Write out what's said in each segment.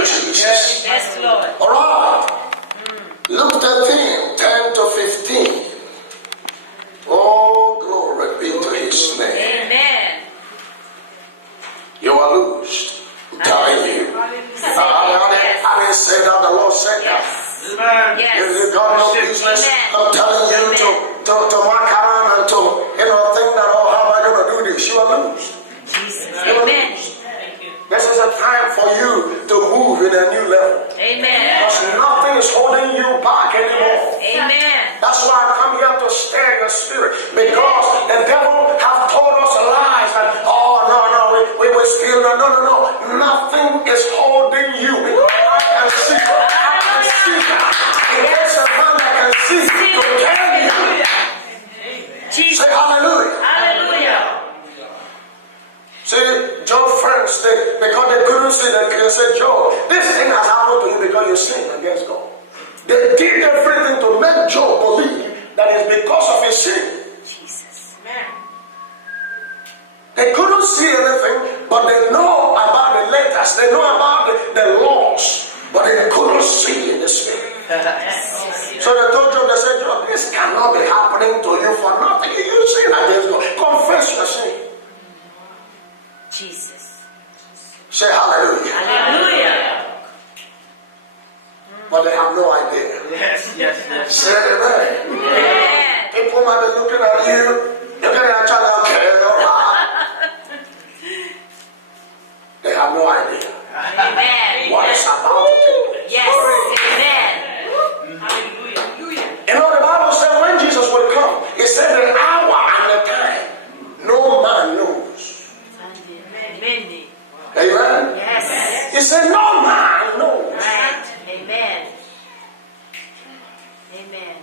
you, Jesus. Yes, Lord. All right. Luke 13, 10 to 15. Oh, glory be to his name. Amen. You are loosed. I'm telling you. I didn't say that. The Lord said that. Yes. You got no business. I'm telling you to mark around and to think that, oh, how am I going to do this? You are loosed. Amen. This is a time for you to move in a new level. Amen. Because nothing is holding you back anymore. Amen. That's why I come here to stir your spirit. Because the devil have told us lies and we will steal. No. Nothing is holding you. I can see. There's a man that can see to tell you. Jesus. Say hallelujah. Hallelujah. See, Job first, because they couldn't see that, they said, Job, this thing has happened to you because you sinned against God. They did everything to make Job believe that it's because of his sin. Jesus. Amen. They couldn't see anything, but they know about the letters, they know about the laws, but they couldn't see in the spirit. So they told Job, they said, Job, this cannot be happening to you for nothing. You sin against God. Confess your sin. Jesus. Say hallelujah. Hallelujah. But they have no idea. Yes. Say amen. Amen. People might be looking at you, looking at each other, okay, they have no idea Amen. what is about to take place. Yes. Amen. Hallelujah. You know, the Bible said when Jesus would come, it said the hour and the time no man knows. Amen. Yes. He said no man knows. Right. Amen. Amen.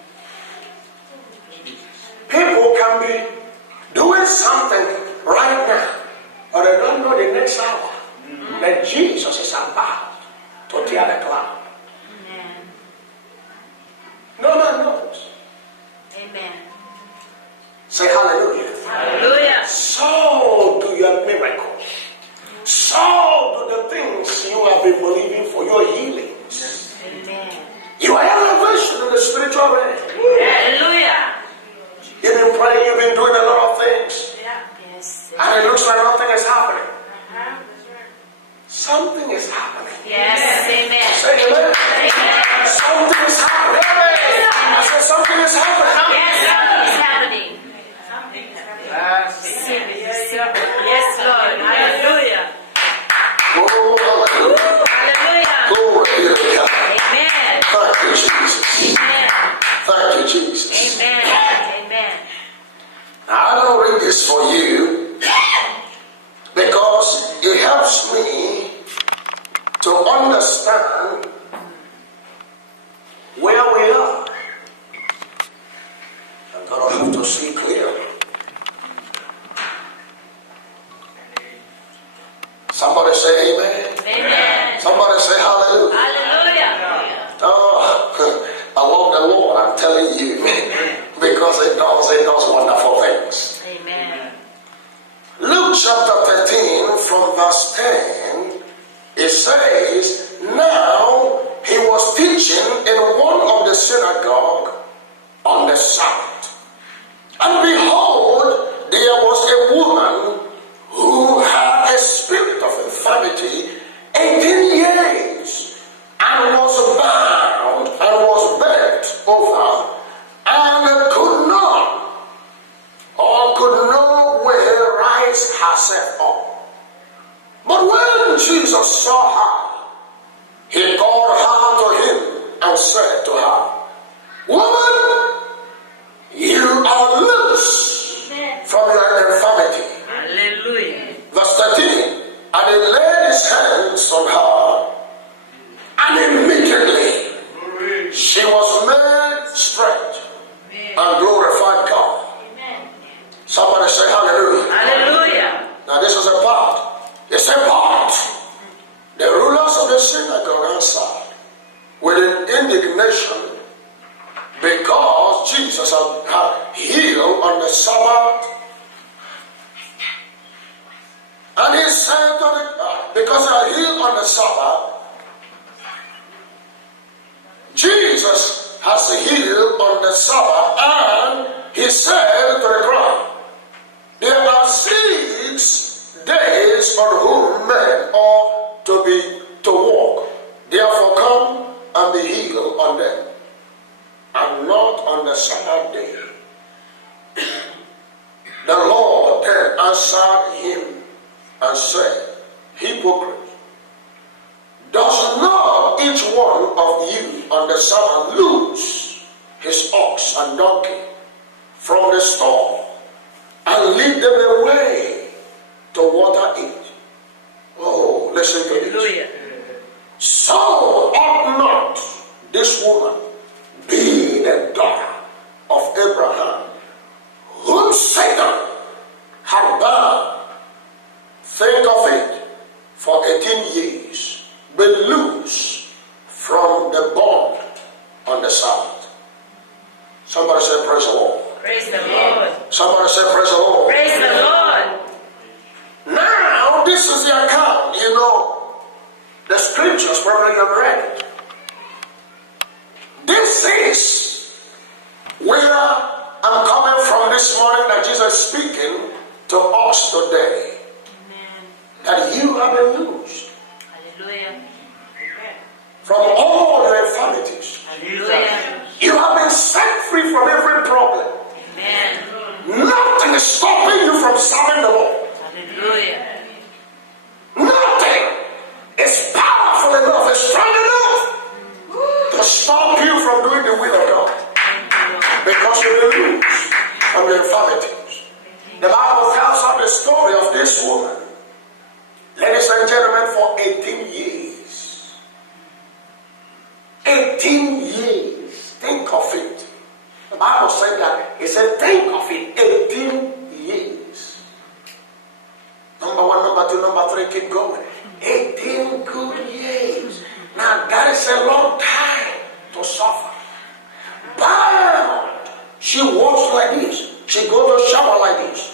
People can be doing something right now, but they don't know the next hour that Jesus is about to tear the cloud. Amen. No man knows. Amen. Say hallelujah. Hallelujah. So do your miracles. So do the things you have been believing for, your healings. Amen. Your elevation in the spiritual realm. Hallelujah. You've been praying, you've been doing a lot of things. Yes. And it looks like nothing is happening. That's right. Something is happening. Yes. Amen. Say amen. Amen. Something is happening. I said something is happening. Yes, something is happening. Yes, Lord. Hallelujah. Oh, hallelujah. Hallelujah. Glory be to God. Amen. Thank you, Jesus. Amen. Thank you, Jesus. Amen. Amen. Now, I'm going to read this for you because it helps me to understand where we are. I'm going to have to see clearly. Somebody say amen. Amen. Somebody say hallelujah. Hallelujah. Oh, I love the Lord, I'm telling you, because it does wonderful things. Amen. Luke chapter 13 from verse 10, it says, now he was teaching in one of the synagogue on the Sabbath. And behold, there was a woman who had a spirit of infirmity 18 years and was bound and was bent over and could no way rise herself up. But when Jesus saw her, he called her to him and said to her, woman, you are loose from your infirmity. Hallelujah. Verse 13, and he laid his hands on her, and immediately she was made straight and glorified God. Amen. Somebody say hallelujah. Hallelujah. Now this is a part. It's a part. The rulers of the synagogue answered with indignation because Jesus had healed on the Sabbath. And he said to the, because he had healed on the Sabbath, Jesus has healed on the Sabbath, and he said to the crowd, there are 6 days on whom men ought to walk. Therefore come and be healed on them, and not on the Sabbath day. The Lord then answered him and said, hypocrite, does not each one of you on the Sabbath loose his ox and donkey from the stall and lead them away to water it? Oh, listen to this. Hallelujah. So ought not this woman, being a daughter of Abraham, whom Satan had bound, think of it, for 18 years, be loose from the bond on the Sabbath. Somebody say praise the Lord. Praise the Lord. Somebody say praise the Lord. Praise the Lord. Now this is the account, you know. The scriptures probably you have read it. This is where I'm coming from this morning, that Jesus is speaking to us today. Amen. That you have been loosed Hallelujah. from all your infirmities. Hallelujah. You have been set free from every problem. Amen. Nothing is stopping you from serving the Lord. Hallelujah. Nothing is powerful enough, is strong enough to stop you from doing the will of God. Because you will lose from your infirmities. The Bible tells us the story of this woman, ladies and gentlemen, for 18 years. 18 years. Think of it. The Bible said that. It said, think of it. 18 years. Number 1, number 2, number 3, keep going. 18 good years. Now that is a long time to suffer. Bound. She walks like this. She goes to shower like this.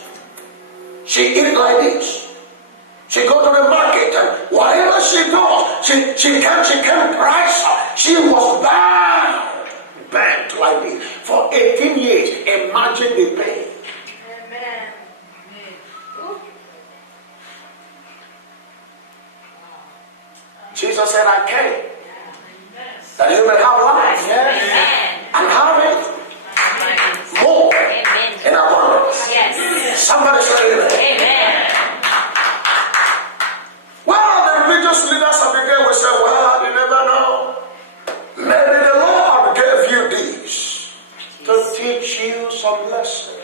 She eats like this. She goes to the market, and wherever she goes, she can't price her. She was bent like this for 18 years. Imagine the pain. Amen. Jesus said, I came that you may have life and have it more in abundance. Yes. Somebody say amen. Amen. Well, the religious leaders of the day will say, well, you never know. Maybe the Lord gave you this to teach you some lesson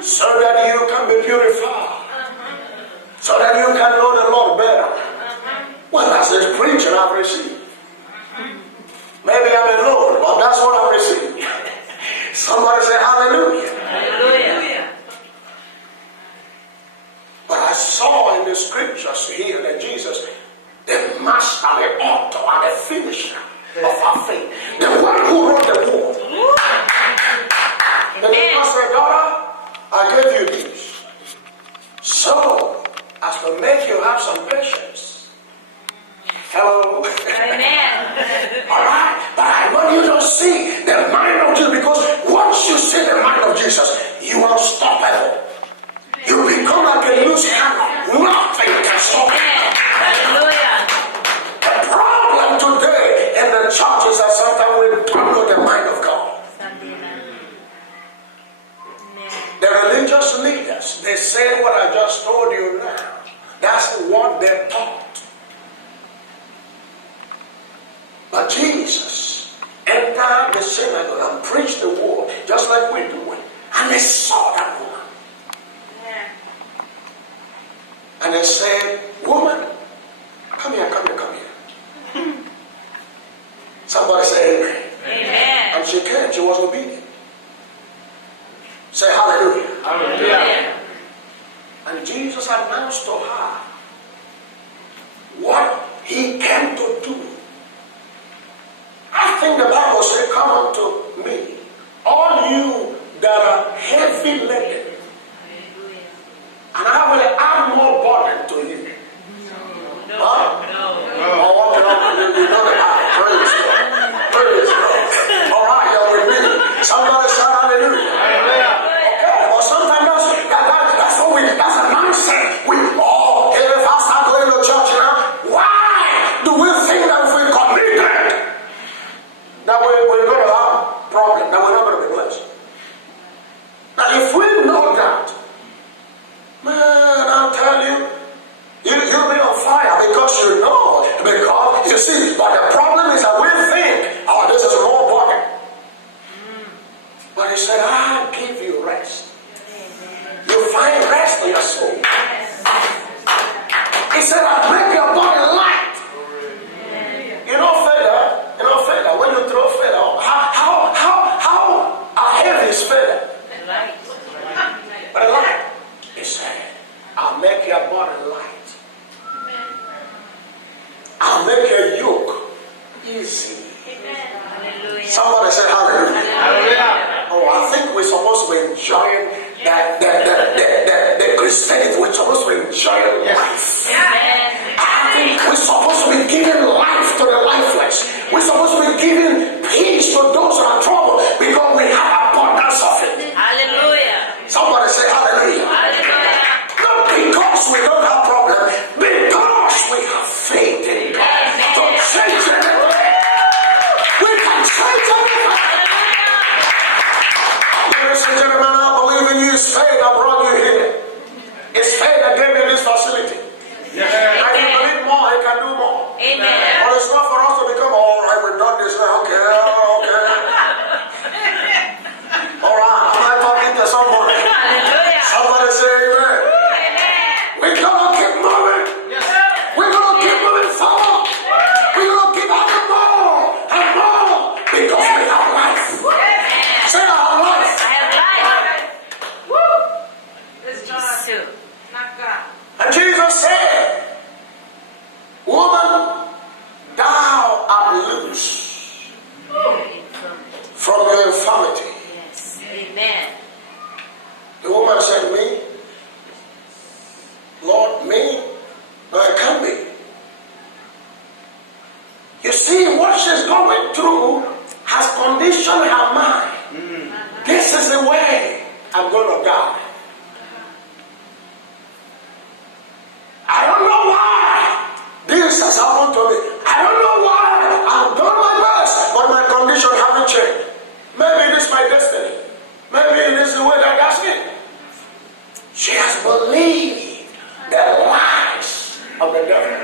so that you can be purified, so that you can know the Lord better. Well, as a preacher, I've received. Maybe I'm alone, but that's what I've received. Somebody say hallelujah. Hallelujah. But I saw in the scriptures here that Jesus, the master, the author, and the finisher of our faith, the one who wrote the book. The master, daughter, I gave you this, so as to make you have some patience. Hello. Amen. All right, but I want you to see the mind of Jesus, because once you see the mind of Jesus, you are unstoppable. You become like a loose hammer. Nothing can stop you. Hallelujah. The problem today in the church is that sometimes we don't know the mind of God. The religious leaders, they say what I just told you now. That's what they taught. But Jesus entered the synagogue and preached the word just like we're doing. And they saw that woman. And they said, woman, come here. Somebody say amen. Amen. And she came, she was obedient. Say hallelujah. Hallelujah. And Jesus announced to her what he came to do. I think the Bible says, come unto me, all you that are heavy laden, and I will add more burden to you. Huh? No. Oh, you know that. Praise God. Praise see, but the problem is that we think, oh, this is a more body. But he said, I give you rest. You find rest for your soul. He said, I make your body light. You know feather, when you throw feather, how heavy is feather? Light. But light. He said, I'll make your body light. I'll make your yoke easy. Hallelujah. Somebody say hallelujah. Hallelujah. Oh, I think we're supposed to enjoy the Christianity. We're supposed to enjoy life. Amen. I think we're supposed to be giving life to the lifeless. We're supposed to be giving peace to those who are troubled because we have abundance of it. Hallelujah. Somebody say hallelujah. Hallelujah. Not because we don't have problems, because we have faith in God to change everything. We can change everything. Ladies and gentlemen, I believe in you. It's faith that brought you here. It's faith that gave you this facility. Amen. And you believe more, he can do more. Amen. But it's not for us to become, all right, we've done this now, okay. All right, am I talking to somebody? Hallelujah. Somebody say amen. Amen. We're gonna keep moving. We're gonna keep moving forward. We're gonna keep having more and more because we have life. Say I have life. I have life. Woo! It's God. So, Not God. And Jesus said, woman, thou art loose from your infirmity. yes. Amen. The woman said, me? Lord, me? No, it can't be. You see, what she's going through has conditioned her mind. This is the way I'm going to die. I don't know why this has happened to me. I don't know why. I've done my best, but my condition haven't changed. Maybe this is my destiny. Maybe this is the way that God's me. She has believed the lies of the devil.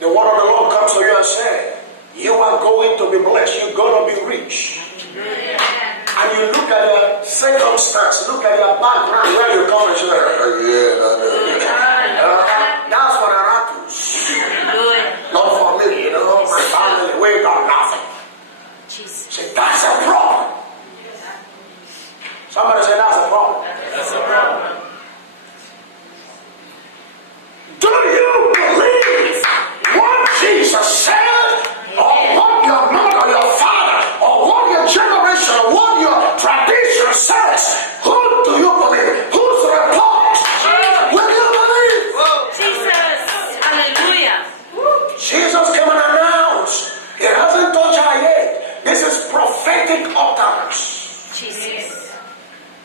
The word of the Lord comes to you and says, you are going to be blessed. You're going to be rich. And you look at your circumstance, look at your background, where you come and say, that's for the Ratus. Not for me, my family, we got nothing. Jesus. Say, that's a problem. Somebody say, that's a problem. That's a problem. Do you believe what Jesus said, or what your mother, or your father, or what your generation, or what your tradition says? Who do you believe? Whose report will you believe? Jesus. Hallelujah. Jesus came and announced. It hasn't touched her yet. This is prophetic utterance. Jesus.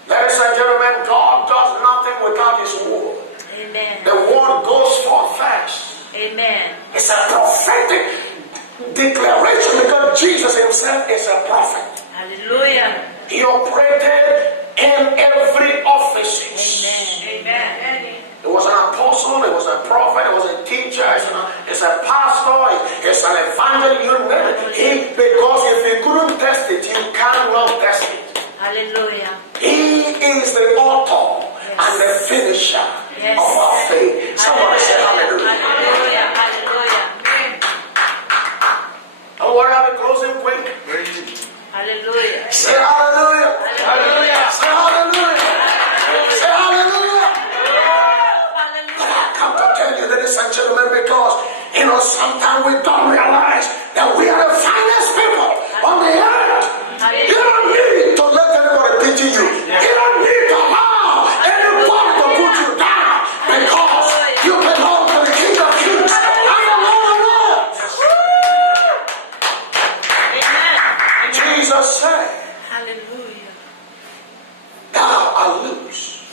Ladies and gentlemen, God does nothing without His word. Amen. The word goes forth first. Amen. It's a prophetic declaration because Jesus himself is a prophet. Hallelujah. He operated in every office. Amen. Amen. It was an apostle, it was a prophet, it was a teacher, it's a pastor, it's an evangelist, you name it. Because if you couldn't test it, you cannot test it. Hallelujah. He is the author and the finisher of our faith. Somebody say hallelujah. Hallelujah. Hallelujah. And what are we closing quick? Hallelujah. Say hallelujah. Hallelujah. Say hallelujah. Say hallelujah. Hallelujah. I come to tell you, ladies and gentlemen, because sometimes we don't realize that we are the finest people on the earth. You don't need to let anybody pity you. You don't need to allow anybody to put you down because you belong to the King of Kings and the Lord of Lords. Amen. Jesus said, Hallelujah. thou art loose.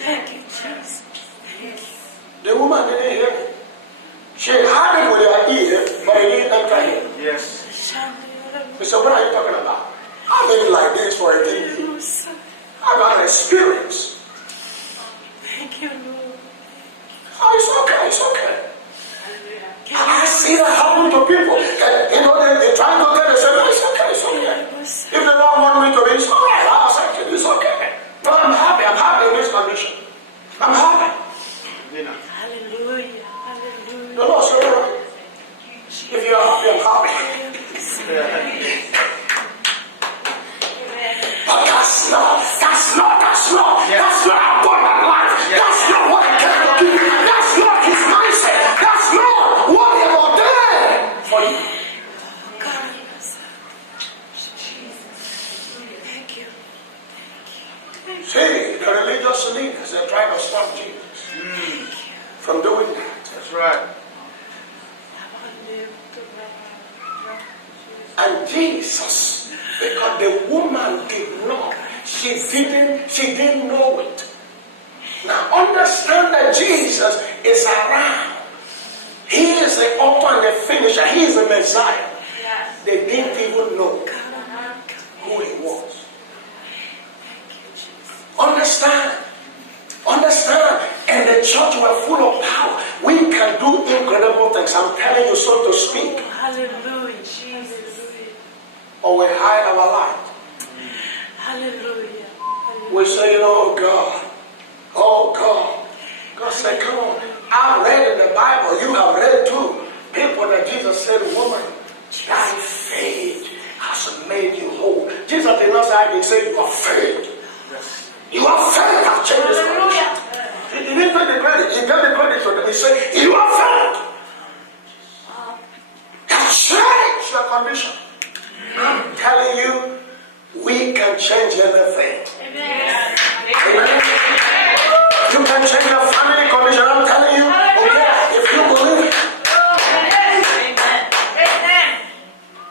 Thank you, Jesus. The woman didn't hear it. She heard it with her ear, but it didn't enter here. Yes. We said, what are you talking about? I've been like this for a day. I got an experience. Thank you, Lord. Oh, it's okay. right. And Jesus, because the woman did not, she didn't know it. Now understand that Jesus is around. He is the author and the finisher. He is the Messiah. Yes. They didn't even know who he was. Understand. And the church were full of power. We can do incredible things. I'm telling you, so to speak. Hallelujah, Jesus. Or we hide our light. Hallelujah. We say, oh God. God said, come on. I've read in the Bible. You have read too. People that Jesus said, woman, thy faith has made you whole. Jesus did not say, he said, you are faith. You are faith has changed this condition. He didn't take the credit. He gave the credit to them. He said, you are faith. Has changed your condition. I'm telling you, we can change anything. Amen. Amen. You can change your family condition. I'm telling you, okay, if you believe it. Amen. Amen.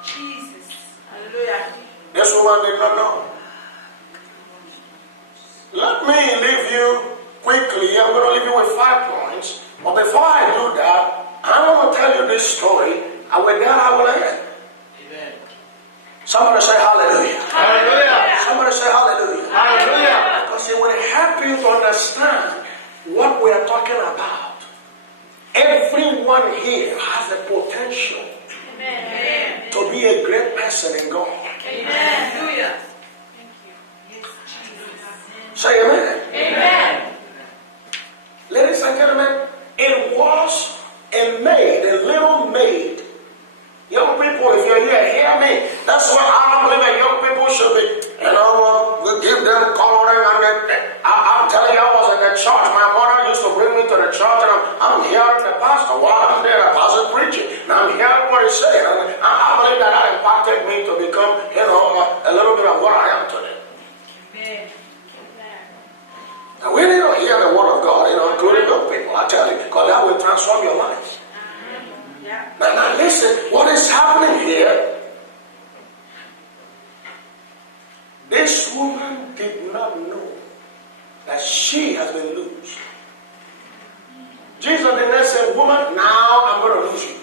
Jesus. Hallelujah. This woman did not know. Let me leave you quickly. I'm going to leave you with 5 points. But before I do that, I want to tell you this story. And with that, I will end. Amen. Somebody say hallelujah. Hallelujah. Somebody say hallelujah. Hallelujah. Because it will help you to understand what we are talking about. Everyone here has the potential Amen. to be a great person in God. Amen. Hallelujah. Say amen. Amen. Ladies and gentlemen, it was a maid, a little maid. Young people, if you're here, hear me. That's what I believe that young people should be. We give them coloring and I'm telling you, I was in the church. My mother used to bring me to the church and I'm hearing the pastor while I'm there, the pastor preaching. Now I'm hearing what he's saying. And I believe that impacted me to become, a little bit of what I am today. Amen. And we need to hear the word of God, including young people, I tell you, because that will transform your life. Yeah. Now listen, what is happening here? This woman did not know that she has been loosed. Jesus did not say, woman, now I'm going to lose you.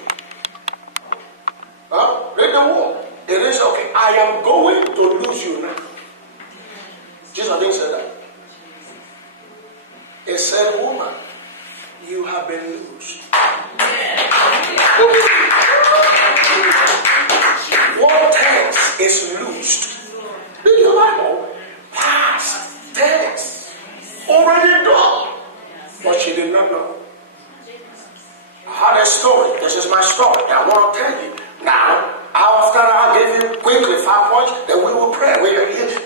Read the word. It is okay. I am going to lose you now. Jesus didn't say that. He said, woman, you have been loosed. What tense is loosed? Read your Bible. Past tense. Already done. But she did not know. I had a story. This is my story. I want to tell you. Now, after I give you quickly 5 points, then we will pray.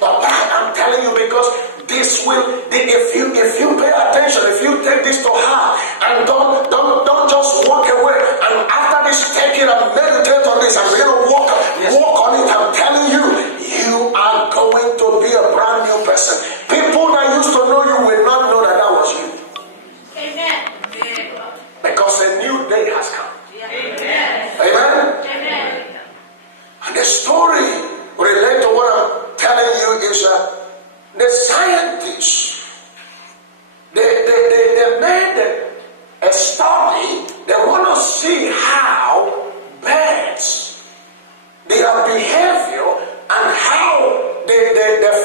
But I'm telling you because this will, if you pay attention, if you take this to heart and don't just walk away, and after this take it and meditate on this and begin to walk on it, I'm telling you, you are going to be a brand new person. People that used to know you will not know that was you. Amen. Because a new day has come. Amen. Amen? Amen. And the story related to what I'm telling you is the scientists, they made a study. They want to see how birds, their behavior, and how they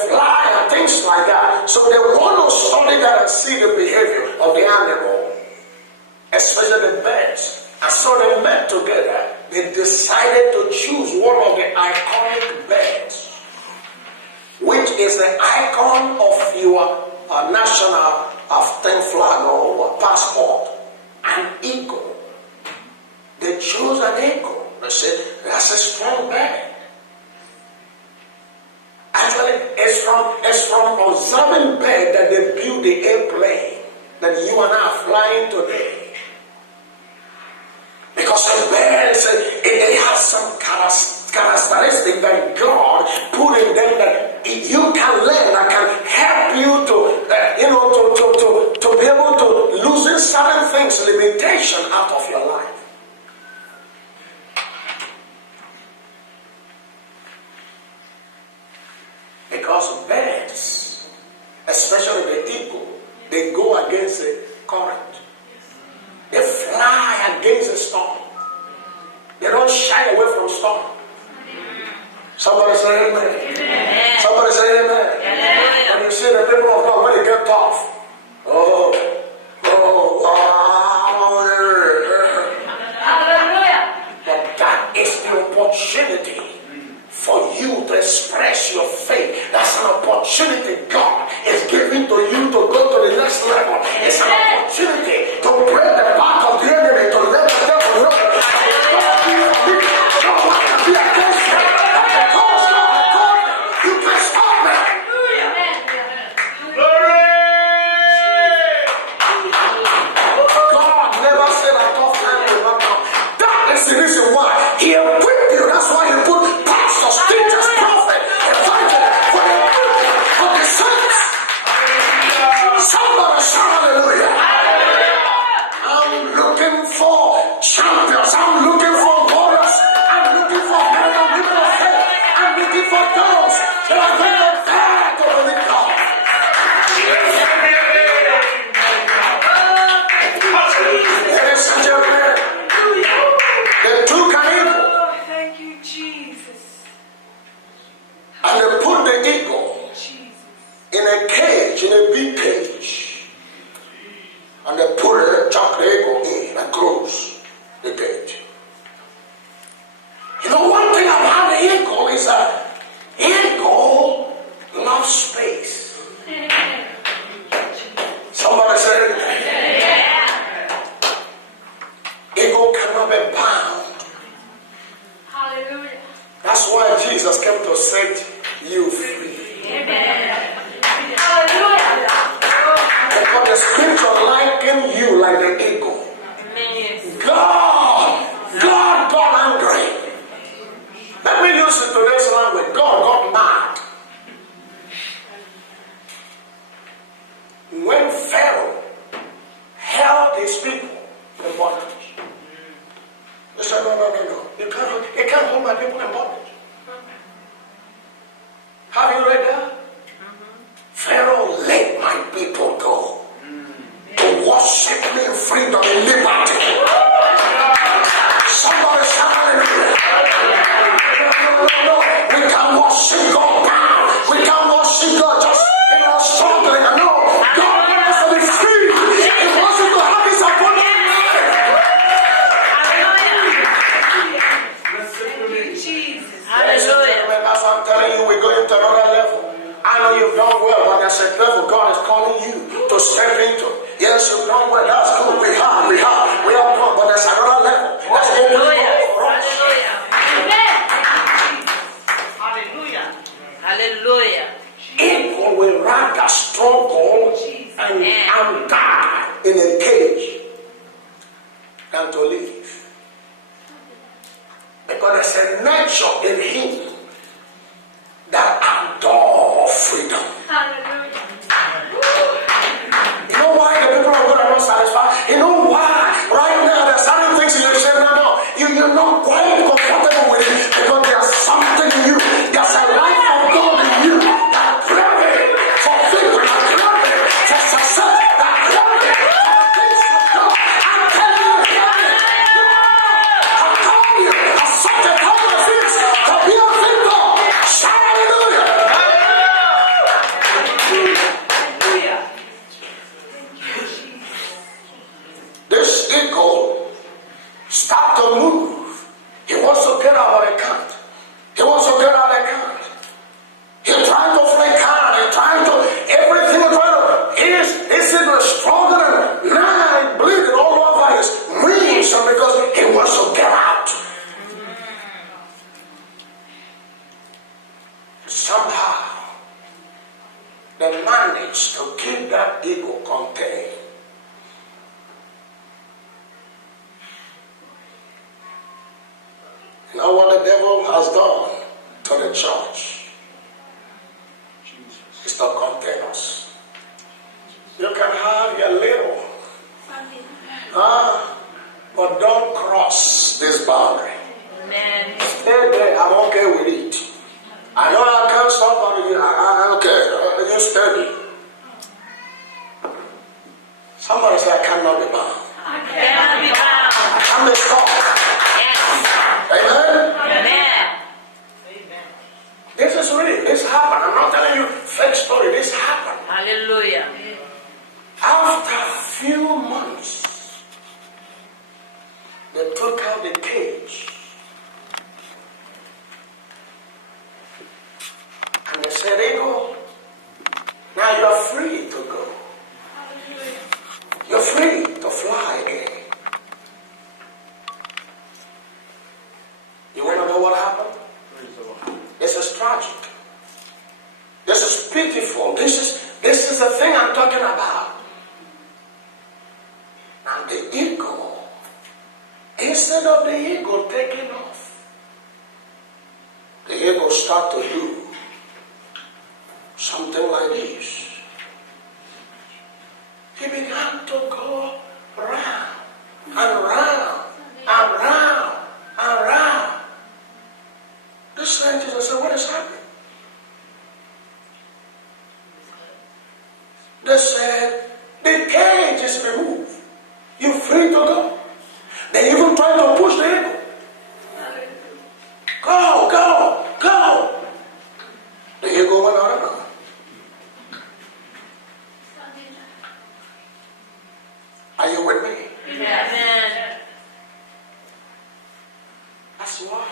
fly and things like that. So they want to study that and see the behavior of the animal, especially the birds. And so they met together. They decided to choose one of the iconic birds, which is the icon of your national thing flag or passport, an eagle. They chose an eagle. They said, that's a strong bird. Actually, it's from observing bird that they build the airplane that you and I are flying today. Because a bird, it has some characteristic that God put in them that you can learn, that can help you to be able to loosen certain things, limitation out of against the storm. They don't shy away from storm. Somebody say amen. Amen. Somebody say amen. Amen. When you see the people of God, when they get tough, Hallelujah. but that is the opportunity for you to express your faith. That's an opportunity God is giving to you to go to the next level. It's an opportunity to break the back of the enemy, to let the devil know that God can be against you. Because God has called me, you can stop me. God never said a tough time will not come. That is the reason why He equipped you. That's why He put pastors, teachers, prophets, evangelists for the equipping of the saints. Somebody shout hallelujah. I'm looking for champions. I'm looking for warriors. I'm looking for men and women of faith. I'm looking for those that are going to dare to believe God. Ladies and gentlemen, they took an eagle Oh, thank you, Jesus. and they put the eagle Jesus. in a cage, in a big cage. And they put a chocolate eagle in and close the gate. You know, one thing about the eagle is that eagle loves space. Somebody said eagle cannot be bound. Hallelujah. That's why Jesus came to set you free. Amen. Hallelujah. Because the scripture likened you like the eagle. God got angry. Let me use it today's language. God got mad. When Pharaoh held his people in bondage, he said, no. You can't hold my people in bondage. Have you read that? Pharaoh let my people go to worship me in freedom and liberty. Somebody shout hallelujah. No. We can worship God now. We can worship God just struggling. No, God wants us to be free. He wants us to have His abundant life. Jesus. Hallelujah. As I'm telling you, we're going to another level. I know you've done well, but there's a level God is calling you to step into. Yes, you've done well. That's good. We have done, but there's another level. That's Hallelujah. for us. Hallelujah. Hallelujah. Eagle will rather struggle and die in a cage than to live. Because there's a nature in him that adore freedom. Hallelujah. You know why the people of God are not satisfied? You know why? Right now, there's certain things in your say, no. You're not quite comfortable with it because there's something in you. There's a life of God in you that craving for victory, that craving for success, that craving for the things of God. I'm telling you, I call you at such a time as this to be a victor. Shout hallelujah. This eagle start to move. He wants to get out of the camp. He wants to get out of the camp. He trying to flee camp. He trying to everything. His eagle is struggling. Now bleeding all over his wings because he wants to get out. Somehow they managed to keep that eagle contained. You know what the devil has done to the church? It's to contain us. You can have your little, but don't cross this boundary. Amen. Stay there. I'm okay with it. I know I can't stop, but I'm okay. You steady. Somebody say I cannot be bound. I cannot be bound. They took out the cage. And they said, eagle, now you are free to go. You're free to fly again. You want to know what happened? This is tragic. This is pitiful. This is the thing I'm talking about. And the eagle, instead of the eagle taking off, the eagle started to do something like this. He began to go round and round and round and round. The scientists said, what is happening? They said, the cage is removed. You're free to go. They even tried to push the eagle. Go, go, go. The eagle went on and on. Are you with me? Amen. That's what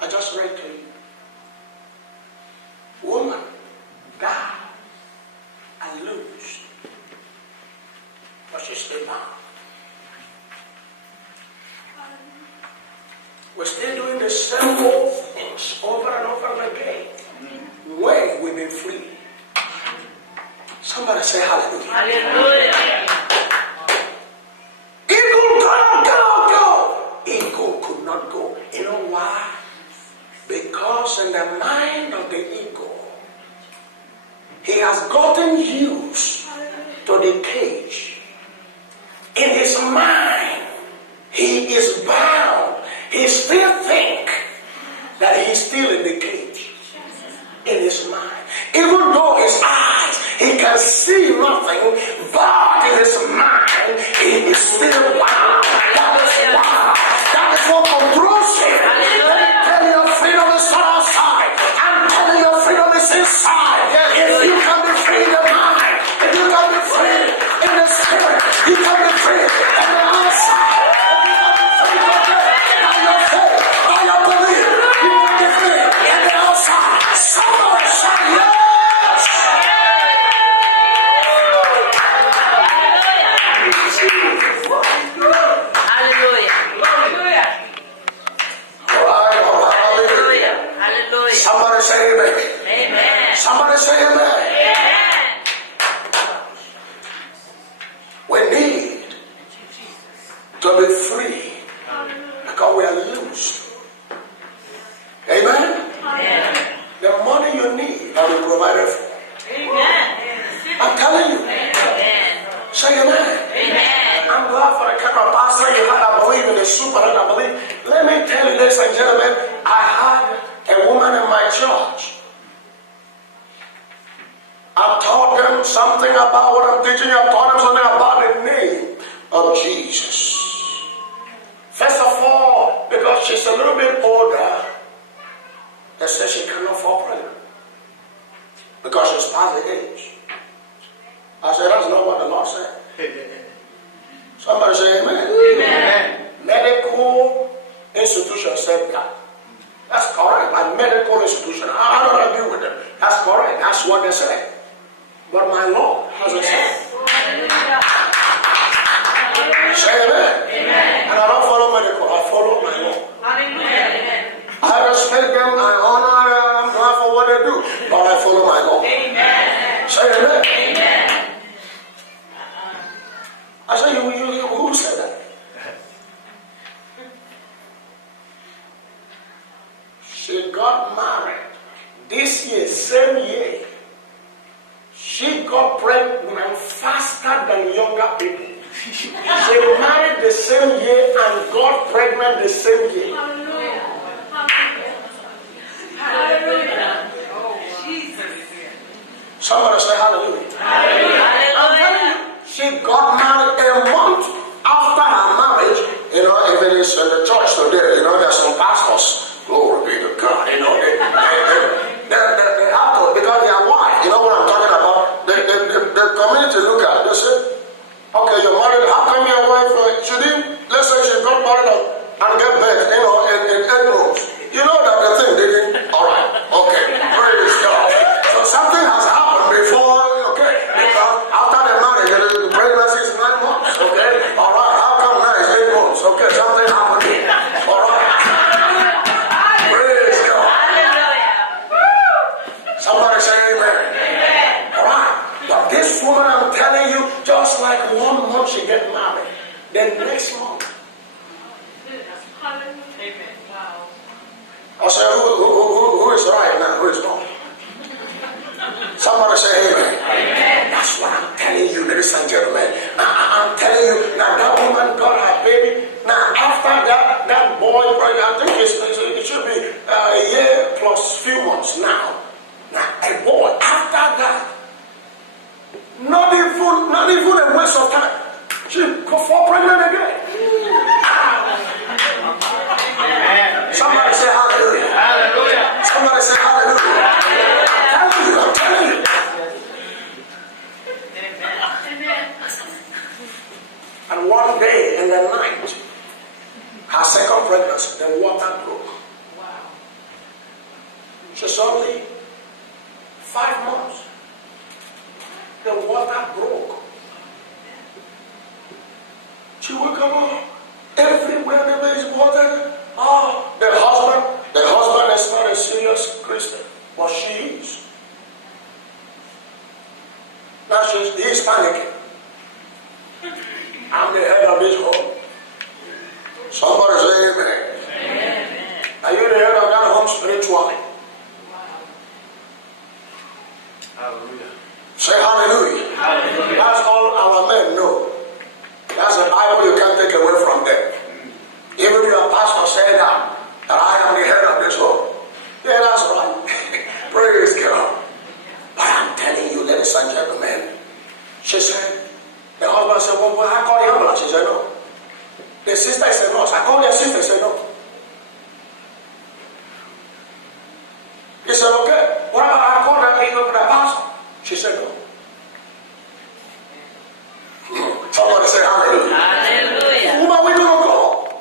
I just read to you. Woman, God, and loose. But she's still bound. We're still doing the same old things over and over again. When we've been free. Somebody say hallelujah. Hallelujah. Eagle, go, go, go. Eagle could not go. You know why? Because in the mind of the eagle, he has gotten used to the cage. In his mind, he is bound. He still thinks that he's still in the cage. In his mind. Even though his eyes, he can see nothing, but in his mind, he is still bound. That is why. That is what controls him. Let me tell you, freedom is not outside. I'm telling you, freedom is inside. If you can be free in the mind, if you can be free in the spirit, you can be free on the outside. If you can be free by your faith, by your belief, you can be free in the outside. Somebody say yes. Hallelujah. All right, hallelujah. Hallelujah. Somebody say amen. Amen. Somebody say amen. Amen. We need to be free because we are loose. Amen. Amen. The money you need, I will provide it for. Amen. I'm telling you. Amen. Say amen. Amen. I'm glad for the kind of pastor you had. I believe in the super and I believe. Let me tell you, ladies and gentlemen, I had a woman in my church. I taught them something about what I'm teaching. I taught them something about the name of Jesus. First of all, because she's a little bit older, they said she cannot fall pregnant because she's past the age. I said, that's not what the Lord said. Somebody say amen. Amen. Medical institution said that. That's correct. A medical institution. I don't agree with them. That's correct. That's what they say. But my Lord hasn't said. Say amen. Amen. And I don't follow medical. I follow my Lord. Hallelujah. I respect them. I honor them. Not for what they do. But I follow my Lord. Amen. Say amen. Amen. I say, who said that? She got married this year, same year. She got pregnant faster than younger people. She married the same year and got pregnant the same year. Hallelujah. Hallelujah. Jesus. Somebody say hallelujah. Hallelujah. I'm telling you, she got married a month after her marriage. You know, if it is in the church today, you know, there's some pastors. Glory be to God. You know, they have to, because they are wife. You know what I'm talking about? The community look at it. They say, okay, you're married. How come your wife, let's say she got married next month. Amen. Wow. I said, who is right now? Who is wrong? Somebody say amen. Amen. That's what I'm telling you, ladies and gentlemen. I'm telling you, now that woman got her baby. Now after that boy, I think it should be a year plus few months now. Now a boy, after that, not even a waste of time. She fall pregnant again. Amen. Somebody say hallelujah. Hallelujah. Somebody say hallelujah. I'm telling you. And one day in the night, her second pregnancy, the water broke. Wow. She's only 5 months. The water broke. She woke up everywhere there is water. Oh, the husband is not a serious Christian, but she is. Now he's panicking. I'm the head of this home. Somebody say amen. Amen. Are you the head of that home spiritually? Wow. Hallelujah. Say hallelujah. Hallelujah. That's all our men know. That's the Bible you can't take away from them. Even your pastor said that I am the head of this home. Yeah, that's right. Praise God. But I'm telling you, ladies and gentlemen, she said, the husband said, well, I called the ambulance. She said, no. The sister said, no. I called the sister. She said, no. He said, okay. What about I called the pastor? She said, no. Somebody say hallelujah. Hallelujah. Woman, we don't go.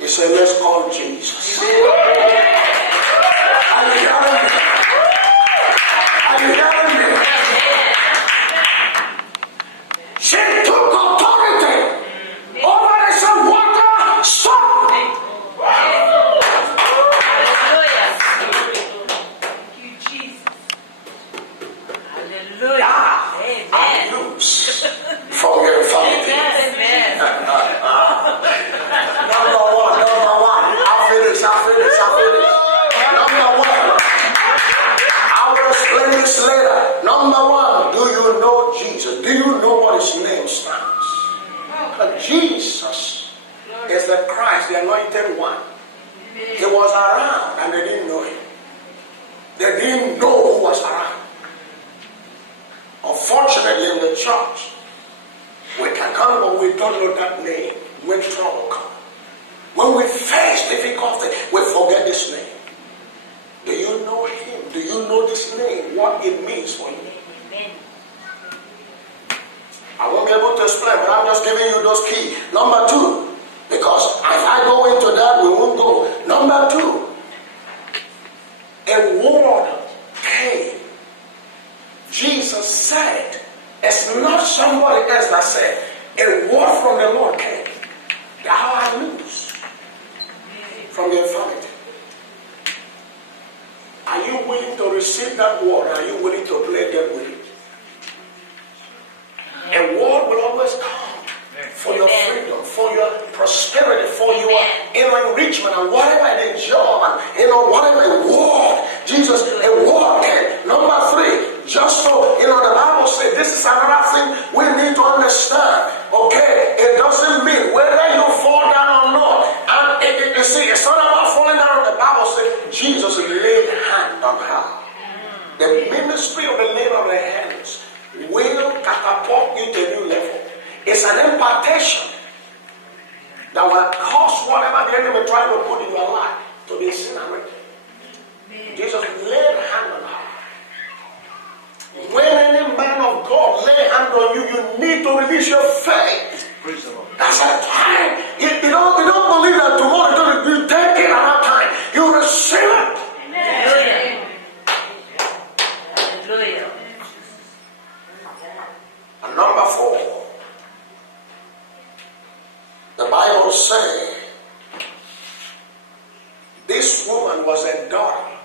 He said, let's call Jesus. Are you hearing me? Are you hearing me? She took authority over the some water. Stop. Hallelujah. Thank you, Jesus. Hallelujah. I Amen. lose from your family. Amen. Number one. I'll finish. Number one. I will explain this later. Number one, do you know Jesus? Do you know what his name stands? Jesus is the Christ, the anointed one. He was around and they didn't know him. They didn't know who was around. Unfortunately, in the church, we can come but we don't know that name when trouble comes. When we face difficulty, we forget this name. Do you know him? Do you know this name? What it means for you? Amen. I won't be able to explain, but I'm just giving you those keys. Number two, because if I go into that, we won't go. Number two, a word came. Jesus said, it's not somebody else that said, a word from the Lord came. Thou art loose from your infirmity. Are you willing to receive that word? Are you willing to play that with it? A word will always come for your freedom, for your prosperity, for your inner enrichment, and whatever it is, job, and whatever a word. Jesus, a word came. Number three, just so the Bible says this is another thing we need to understand. Okay, it doesn't mean whether you fall down or not. And you see, it's not about falling down. The Bible says Jesus laid hand on her. The ministry of the laying on the hands will catapult you to a new level. It's an impartation that will cause whatever the enemy tried to put in your life to be incinerated. Jesus laid hand on her. When any man of God lay hand on you, you need to release your faith. Praise the Lord. That's a time. You don't believe that tomorrow you take it at that time. You receive it. Amen. Hallelujah. And number four, the Bible says this woman was a daughter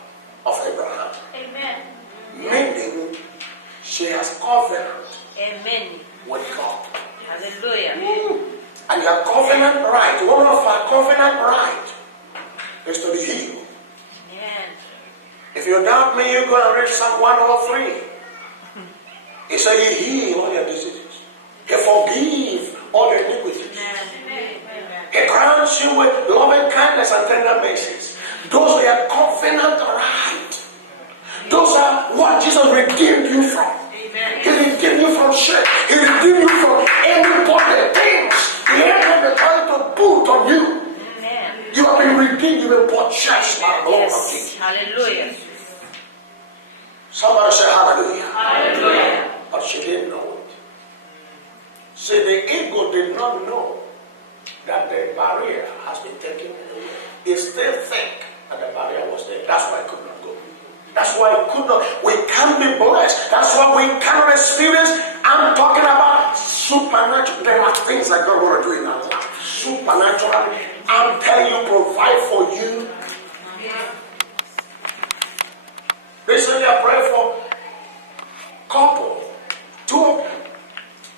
of Abraham. Amen. Meaning she has covenant Amen. with God. Hallelujah. And your covenant right, one of our covenant right is to be healed. Amen. If you doubt me, you go and read Psalm 103. He said he heal all your diseases. He forgive all your iniquities. He crowns you with loving kindness and tender mercies. Those are your covenant right. Those are what Jesus redeemed you from. He redeemed you from shame. He redeemed you from any body things the enemy trying to put on you. Amen. You have been redeemed. You've been purchased by the blood of Jesus. Hallelujah. Somebody say hallelujah. Hallelujah. But she didn't know it. See, the ego did not know that the barrier has been taken away. It still think that the barrier was there. That's why it could not go. That's why it could not. We can't be blessed. That's why we cannot experience. I'm talking about supernatural. There are things that God want to do in our life. Supernatural. I'm telling you, provide for you. Recently I prayed for couple. 2 of them.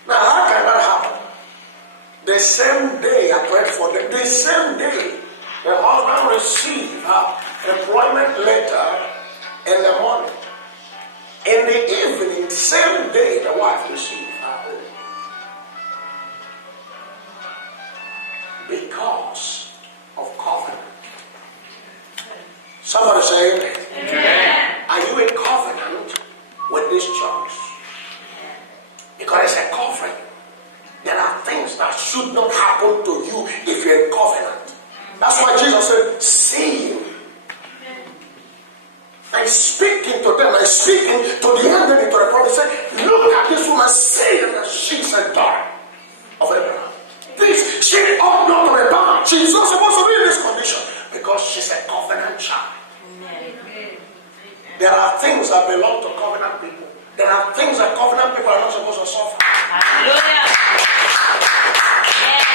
Now how can that happen? The same day I prayed for them, the same day the husband received her employment letter in the morning. In the evening, same day the wife received her home. Because of covenant. Somebody say amen. Amen. Are you in covenant with this church? Because it's a covenant. There are things that should not happen to you if you're in covenant. That's why Jesus said, see him. And speaking to them, and speaking to the enemy, to the prophet, said, look at this woman, saying that she's a daughter of Abraham. This, she ought not to be bound. She's not supposed to be in this condition because she's a covenant child. There are things that belong to covenant people. There are things that covenant people are not supposed to suffer. Hallelujah.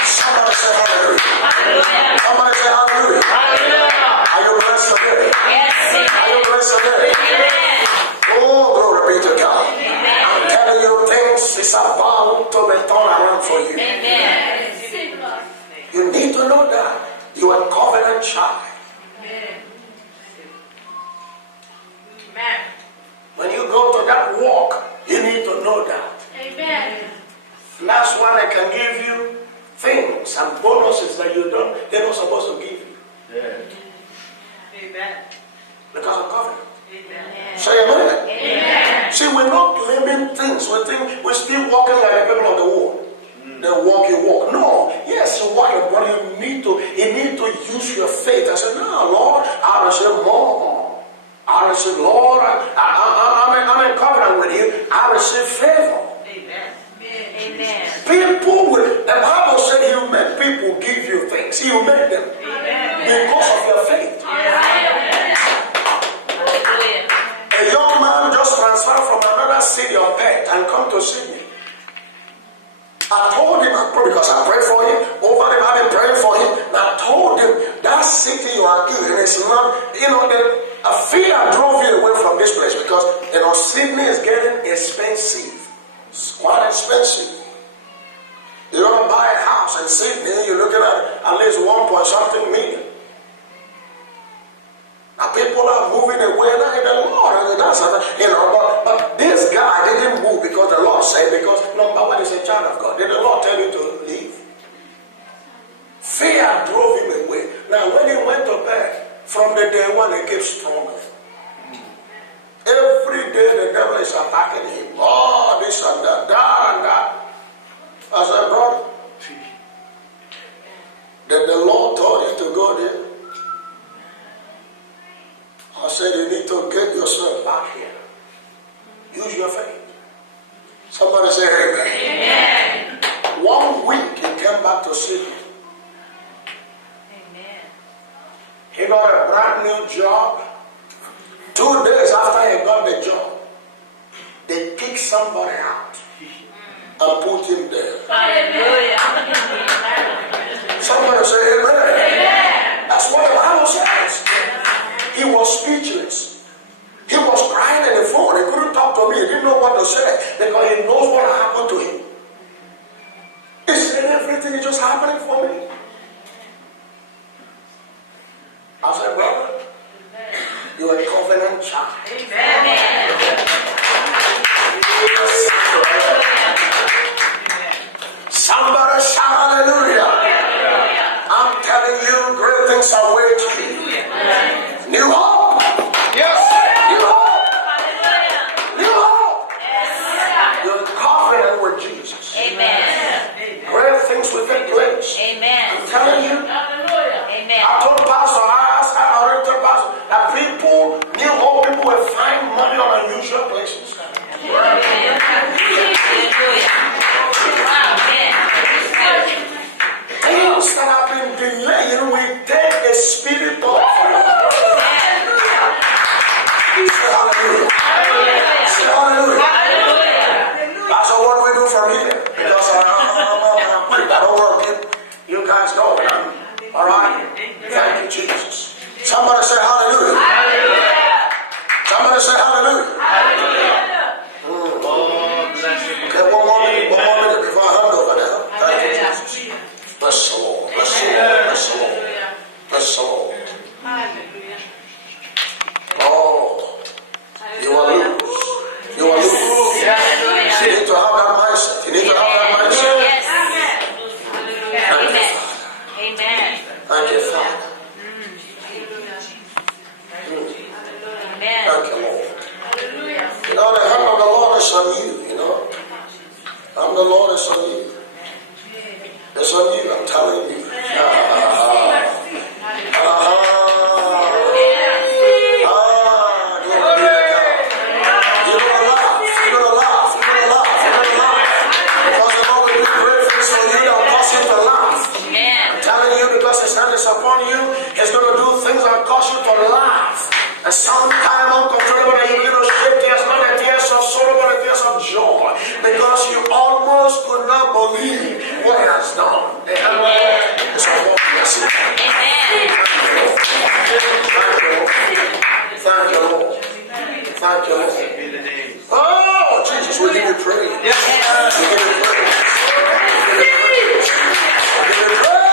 Somebody say hallelujah. Hallelujah. Somebody say hallelujah. Hallelujah. Are you blessed today? Yes. Are you blessed today? Amen. Oh, glory be to God. Amen. I'm telling you, things is about to be turned around for you. Amen. You need to know that you are a covenant child. When you go to that walk, you need to know that. Amen. And that's why they can give you things and bonuses that they're not supposed to give you. Amen. Because of covenant. Amen. Say amen. Amen. See, we're not claiming things. We think we're still walking like the people of the world. They walk, you walk. No. Yes, you walk, but you need to use your faith. I said, no, Lord, I receive more. I receive, Lord, I'm in covenant with you. I receive favor. Amen. Amen. People the Bible said you make people give you things. You make them because of your faith. Hallelujah. A young man just transferred from another city of Perth and come to Sydney. I told him, because I prayed for him, over him, I've been praying for him, and I told him, that city you are in is not, a fear drove you away from this place because, Sydney is getting expensive. It's quite expensive. You don't buy a house in Sydney, you're looking at least 1.something million. Now people are moving away now in the Lord, but this guy didn't move because the Lord said, because number one is a child of God. Did the Lord tell you to leave? Fear drove him away. Now when he went to bed, from the day one he came stronger. Every day the devil is attacking him. Oh, this and that, that and that. I said, brother, did the Lord told you to go there? I said, you need to get yourself back here. Use your faith. Somebody say amen. Amen. 1 week he came back to Sydney. Amen. He got a brand new job. 2 days after he got the job, they picked somebody out and put him there. Hallelujah. Somebody say amen. Amen. That's what the Bible says. He was speechless. He was crying on the phone. He couldn't talk to me. He didn't know what to say because he knows what happened to him. He said everything is just happening Somebody shout hallelujah. I'm telling you, great things are waiting for you. New hope. Yes. New hope. New hope. You're confident with Jesus. Great things will take place. I'm telling you. I told Pastor, I already told Pastor that people, new hope people will find money on unusual places. Things that have been delayed will take a spirit of say hallelujah. Say hallelujah. That's what we do from here. Because I don't want to keep you guys going. All right? Thank you, Jesus. Somebody say hallelujah. Somebody say hallelujah. Okay, one more minute before I hand over now. Thank you, Jesus. Bless the Lord. Bless the Lord. Bless the Lord. Bless the Lord. Oh, you are loose. You are loose. You need to have that mindset. You need to have that mindset. Thank you, Father. Thank you, Lord. You know, the hand of the Lord is on you, you know. The hand of the Lord is on you. It's on you, I'm telling you. Upon you, He's going to do things that cause you to laugh. And sometime uncontrollable, and you're going to shed tears, not the tears of sorrow, but the tears of joy. Because you almost could not believe what He has done. It's a walk blessing. Thank you, Lord. Thank you, Lord. Oh, Jesus, we give you praise. We give you praise. We give you praise. We give you praise.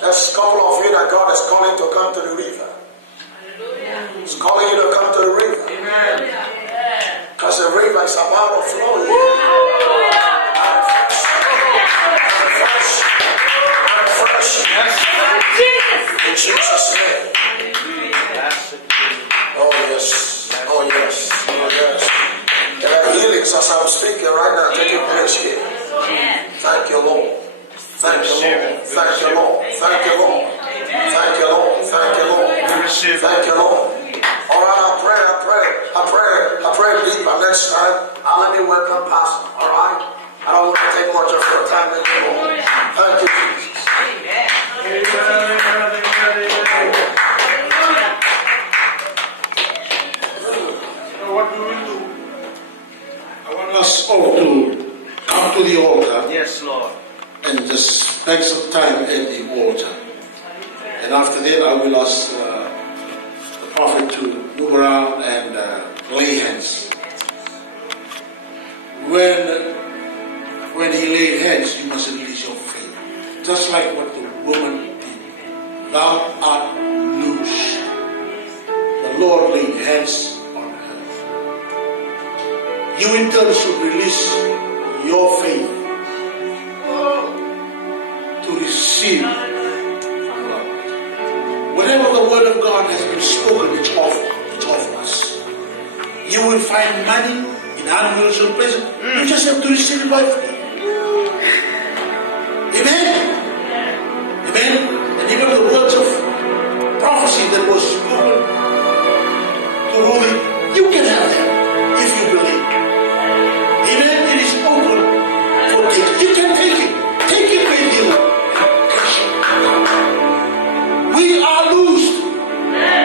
There's a couple of you that God is calling to come to the river. He's calling you to come to the river. Because the river is about to flow. I'm fresh. In Jesus' name. Oh yes. Oh yes. Oh yes. There are healings as I'm speaking right now taking place here. Thank you, Lord. Thank you, Lord. Thank you, Lord. Thank you, Lord. Thank you, Lord. Thank you, Lord. Thank you, Lord. All right, I pray deeper next time. I'll let me welcome Pastor. All right? I don't want to take much of your time anymore. Thank you, Jesus. What do we do? I want us all to come to the altar. Yes, Lord. And just spend some time at the altar. And after that, I will ask the prophet to move around and lay hands. When he laid hands, you must release your faith. Just like what the woman did. Thou art loose. The Lord laid hands on her. You in turn should release your faith to receive from God. Whenever the word of God has been spoken, it's of us. You will find money in unusual places. You just have to receive it by faith. Amen. Amen. And even the words of prophecy that was spoken to Ruby, you can have them if you believe. Amen. It is open for taking. You can take it. Take it with you. We are loosed.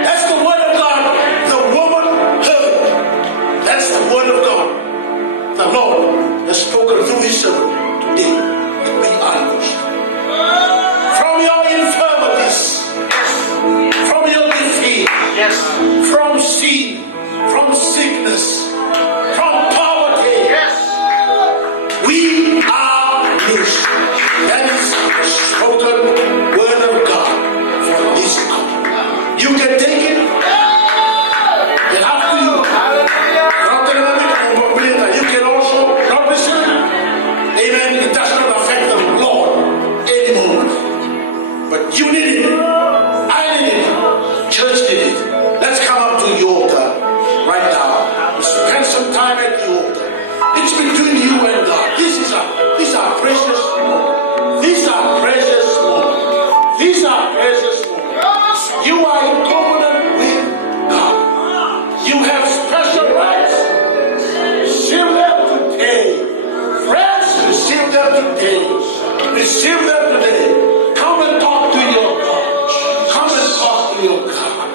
That's the word of God. The woman heard. That's the word of God. The Lord has spoken through His servant today. We are loosed. receive them today. Come and talk to your God. Come and talk to your God.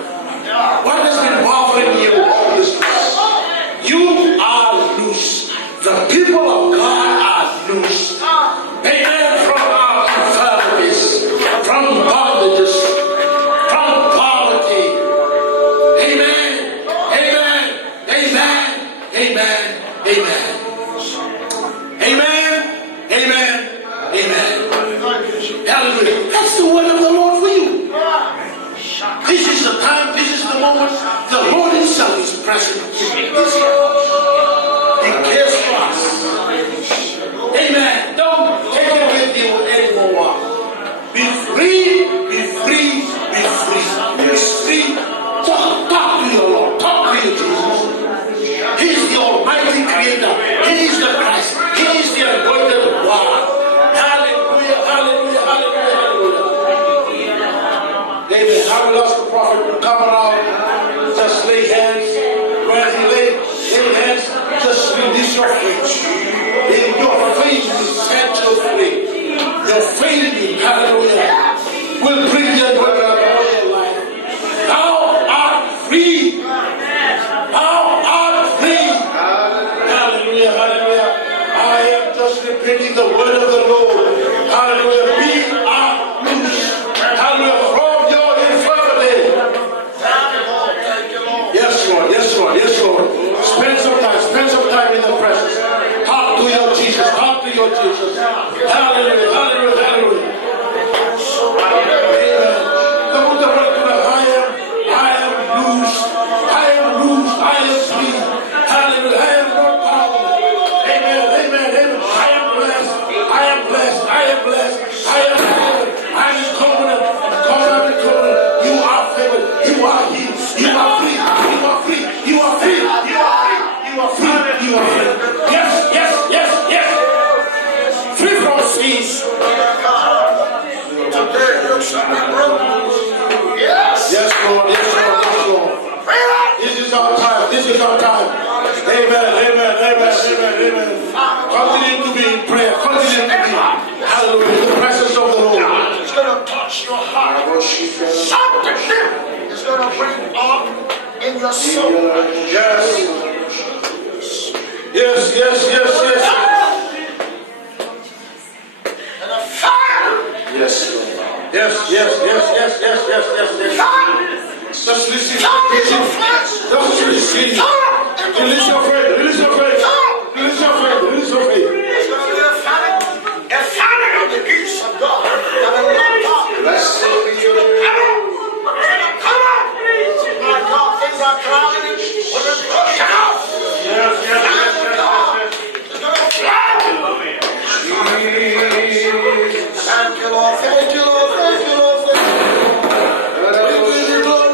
What has been bothering you all this time? You are loose. The people of God are loose. Amen. From our infirmities, from bondages, from poverty. Amen. Amen. Amen. Amen. Amen. Amen. Amen. Amen. Hallelujah. That's the word of the Lord for you. This is the time, this is the moment. The Lord Himself is present in this house. He cares for us. Amen. Don't take it with you anymore. Be free, be free, be free. Be free. Talk to your Lord. Talk to your Jesus. He is the Almighty Creator. He is the Christ. He is the anointed one. Hallelujah, hallelujah, hallelujah, hallelujah. Amen. I will ask the prophet to come around. Just lay hands. Where he lay hands, just release your faith. In your faith will set you free. Your faith, hallelujah, will bring you to your life. Thou art free. Thou art free. Hallelujah, hallelujah. I am just repeating the word of the Lord. Hallelujah. We are loose. Hallelujah. From your infirmity. Yes, Lord. Yes, Lord. Yes, Lord. Spend some time in the presence. Talk to your Jesus. Talk to your Jesus. Hallelujah. Hallelujah. Hallelujah. Amen. Come on, the word of God. I am loose. I am loose. I am free. Hallelujah. I am not bound. Amen. Amen. Amen. I am blessed. I am blessed. I am blessed. I am favored. I am covenant. Covenant. You are favored. You are healed. You are free. You are free. You are free. You are free. You are free. You are free. Yes, yes, yes, yes. Free from sins. Today you shall be broken. Yes. Yes, Lord. Yes, Lord. Yes, Lord. This is our time. This is our time. Amen. Amen. Amen. Amen. Amen. Continue to be in prayer. Continue to be. Hallelujah. In the presence of the Lord. It's going to touch your heart. Something new is going to bring up in your soul. Yes. Yes, yes, yes, yes. And a fire. Yes. Yes, yes, yes, yes, yes, yes, yes, yes. Just receive. Just receive. Release your faith. Release your faith. Release your faith. Release your faith. It's going to be a fire of the gifts of God. And a love Let's say to the power. My God, things are clouded. When it's broken off. yes, yes, yes, yes, yes. It's going to fly. Thank you, Lord. Thank you, Lord. Thank you, Lord. Thank you. We give you glory.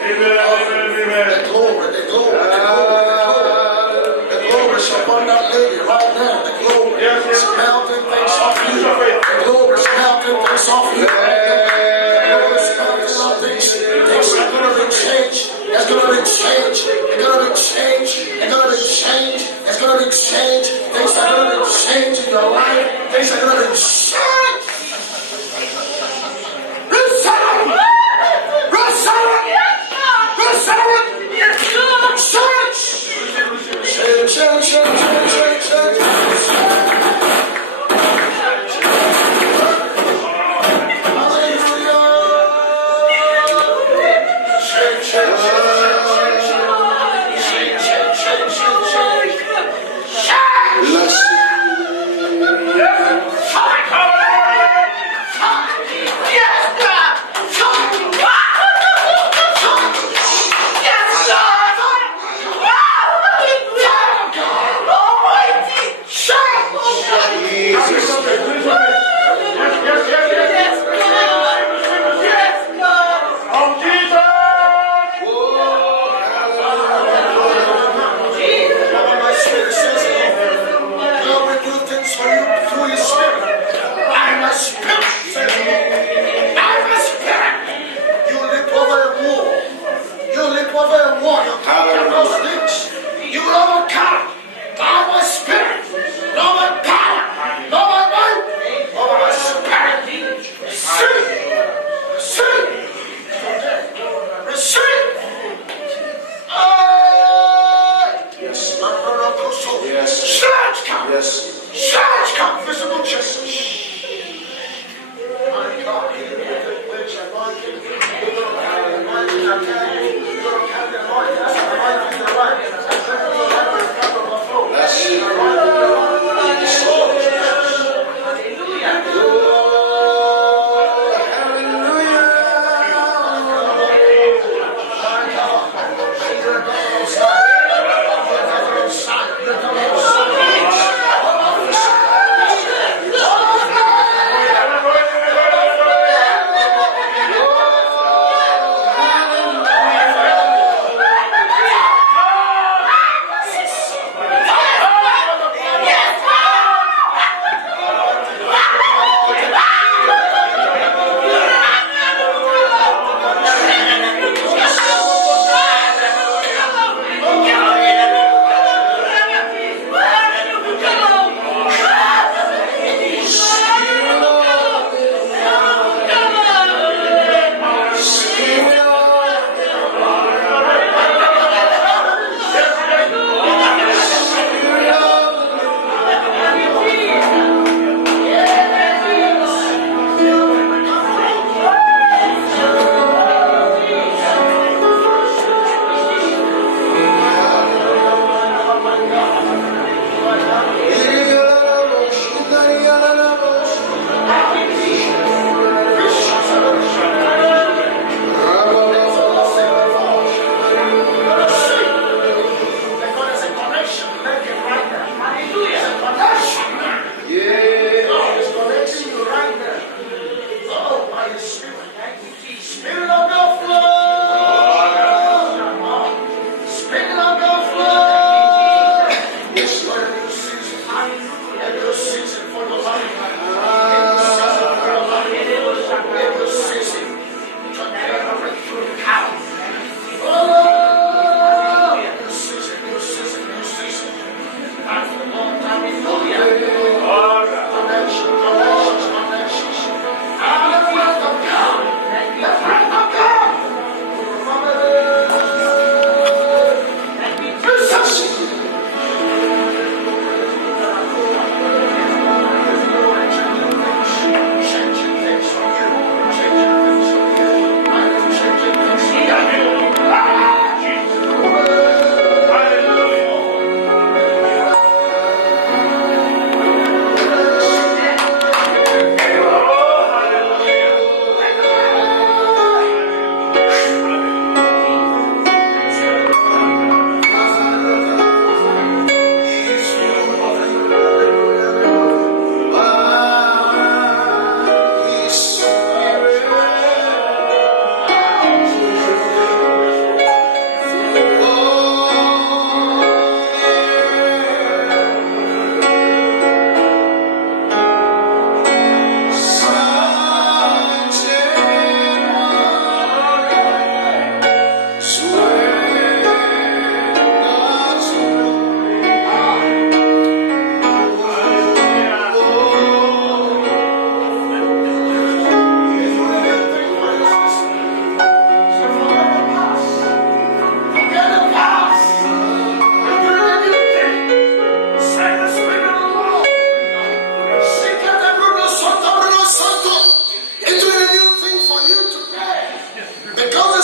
Amen, amen, amen. The glory, the glory, the glory, the glory. The glory is upon that lady right now. The glory is melting things off you. The glory is melting things off you. The glory is melting off things. Things are going to be changed. It's going to be changed. It's going to be changed. It's going to be changed. It's going to be changed. Things are going to be changed in your life. Things are going to be changed.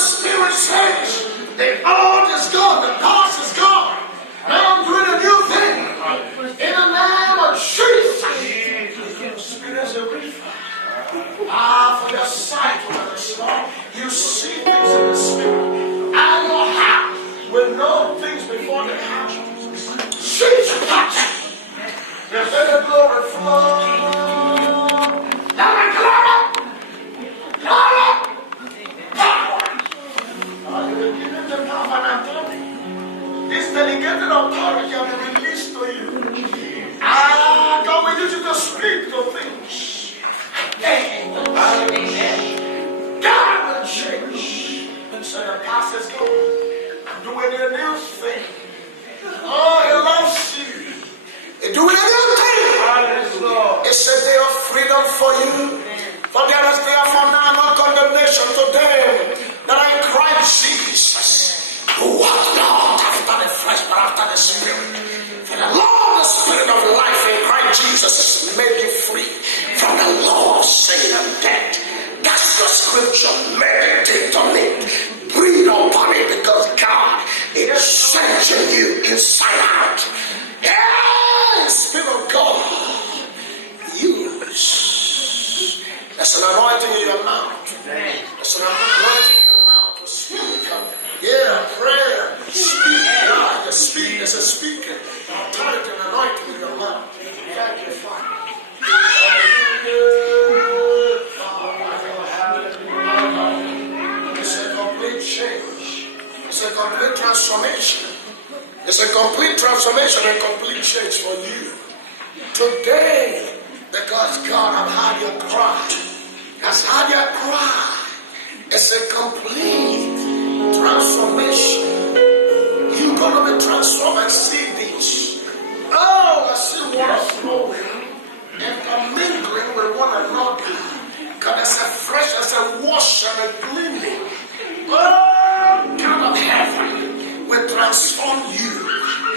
Spirit says, the old is gone, the past is gone. Now I'm doing a new thing. In the name of Jesus. Spirit is a river. For your sight was small. You see things in the Spirit. And your heart will know things before they happen. Jesus touch. Let the glory flow. Let the glory. Glory. Power. You will give them the power and authority. This delegated authority will be released to you. God will use you to speak to things. God will change. So the past is gone. I'm doing a new thing. Oh, he loves you. He's doing a new thing. It's a day of freedom for you. For there is therefore now no condemnation to them that are in Christ Jesus, who walk not after the flesh but after the Spirit. For the Lord, the Spirit of life in Christ Jesus, has made you free from the law of sin and death. That's the scripture. Meditate on it. Breathe upon it, because God is searching you inside out. Yes, Spirit of God. Use. There's an anointing in your mouth. There's an anointing in your mouth to speak. Yeah, prayer. Speak. God, the speak is a speaker. Authority and anointing in your mouth. Thank you, Father. It's a complete change. It's a complete transformation. It's a complete transformation and complete change for you. Today, because God has heard your cry. Has heard your cry. It's a complete transformation. You're going to be transformed and see this. Oh, I see water flowing and commingling with one another. God, there's a fresh, there's a wash and a cleaning. Oh, God of heaven will transform you.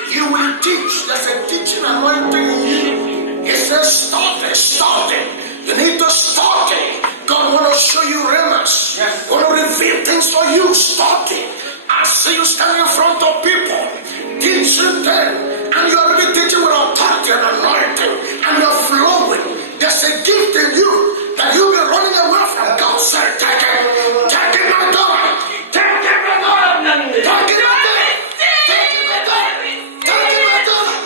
You will teach. There's a teaching anointing in you. He says, start it. You need to start it. God want to show you realness. Yes. Want to reveal things to you. Start it. I see you standing in front of people, teaching them, and you're already teaching with authority and anointing, and you're flowing. There's a gift in you that you'll be running away from. God said, take it. Take it, my daughter. Take it, my daughter. Take it, my daughter. Take it, my daughter. Take it, my daughter.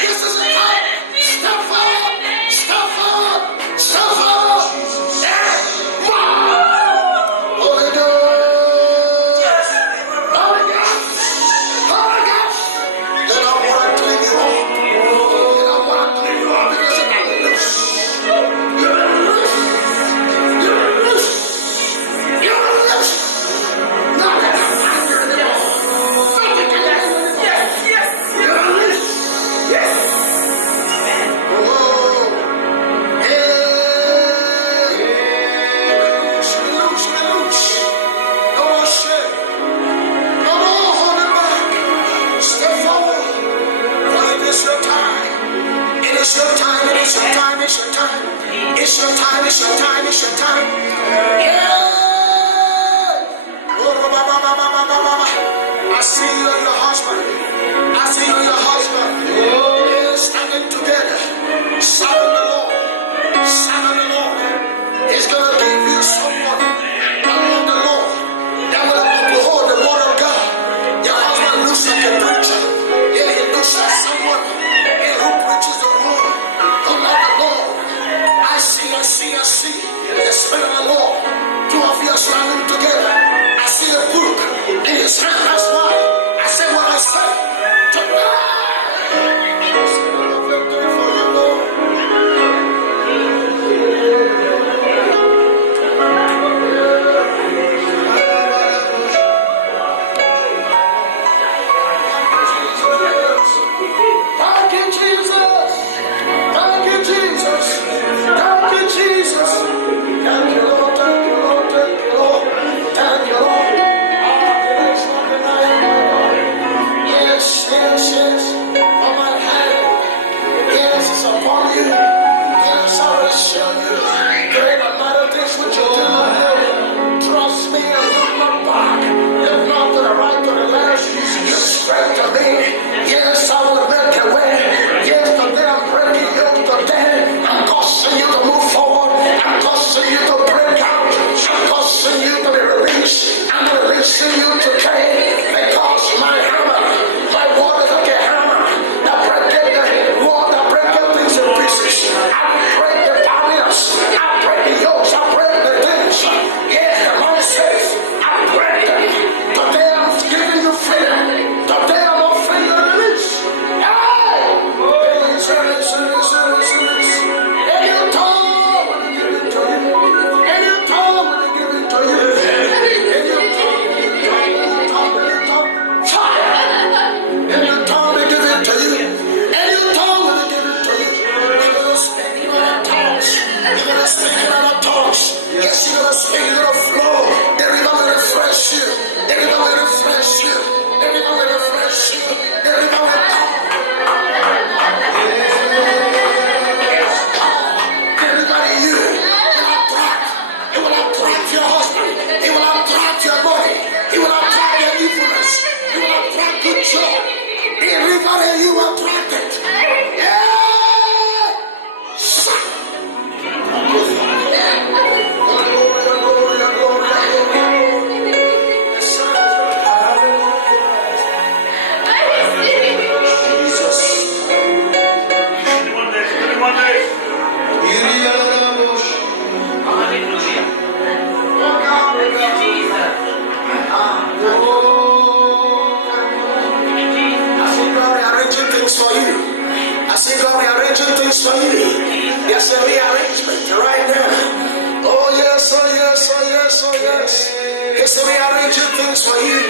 This is the time. Step forward. Step forward. Step forward. Yeah. Wow. Holy Ghost. Holy Ghost. Holy Ghost. They don't want to clean you up. They don't want to clean you up because you're loose. You're loose. You're loose. You're loose. Nothing can find you anymore. Nothing can find you anymore. You're loose. Yes. Oh. Yeah. Loose. No more shame. No more holding back. Step forward. For it is your time. It is your time. It is your time. It's your time. It's your time. It's your time. It's your time. Yeah. Oh, I see you and your husband. I see you and your husband. Yeah, standing together. Serving the Lord. Serving the Lord. He's going to give you someone among the Lord that will uphold the word of God. Your husband looks like a preacher. Yeah, he looks like someone who preaches the word. Who love the Lord. I see. The Spirit of the Lord. Two of you are standing together. I see a book in his hand. That's why I said what I said. Tonight. Spirit of victory for you, Lord. things for you. There's a rearrangement right now. Oh yes, oh yes, oh yes, oh yes. He's rearranging things for you.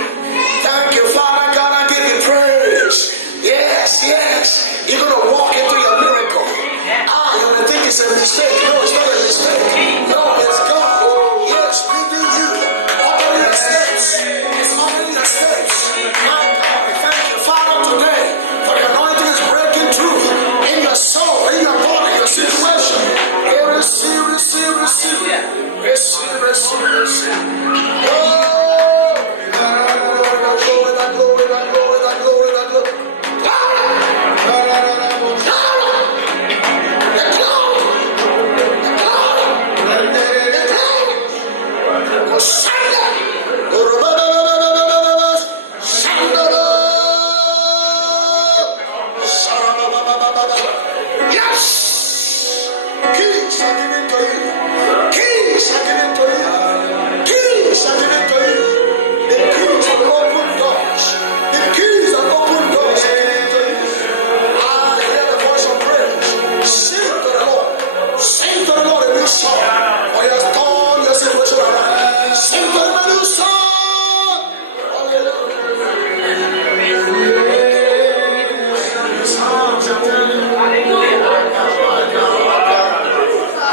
Thank you, Father God. I give you praise. Yes, yes. You're gonna walk into your miracle. You may think it's a mistake. No, it's not a mistake. No, it's God. Yes, leading you. Ordering your steps. It's ordering your steps. My God, thank you, Father, today for your anointing is breaking through in your soul, in your body, your situation. Receive, receive, receive. Receive, receive, receive. Oh, glory, glory, glory, glory, glory. Yes! Keys are given to you. Keys are given to you. Keys are given to you. The keys of open doors. The keys of open doors are given to you. I hear the voice of praise. Sing to the Lord. Sing to the Lord a new song. For he has turned your situation around. Sing to him a new song.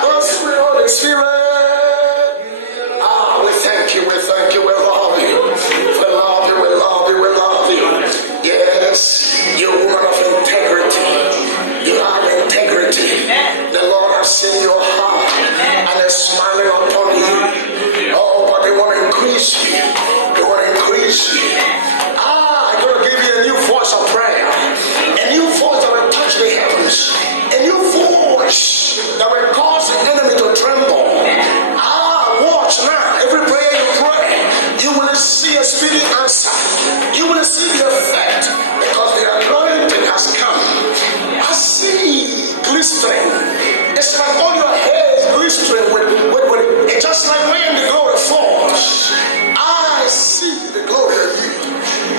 Oh, sweet Holy Spirit. We thank you, we thank you, we love you. We love you, we love you, we love you. Yes, you're a woman of integrity. You have integrity. The Lord has seen your heart and is smiling upon you. Oh, but they want to increase you. They want to increase you. I'm going to give you a new voice of prayer. A new voice that will touch the heavens. A new voice that will cause the enemy to tremble. Watch now. Every prayer you pray, you will see a speedy answer. You will see the effect because the anointing has come. I see glistering. It's like all your hair is glistering with it's just like when the glory falls. I see the glory of you.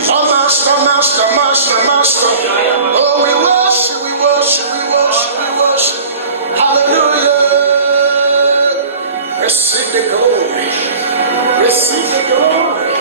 Oh, Master, Master, Master, Master. Oh, we worship, we worship, we worship, we worship. Hallelujah. Receive the glory. Receive the glory.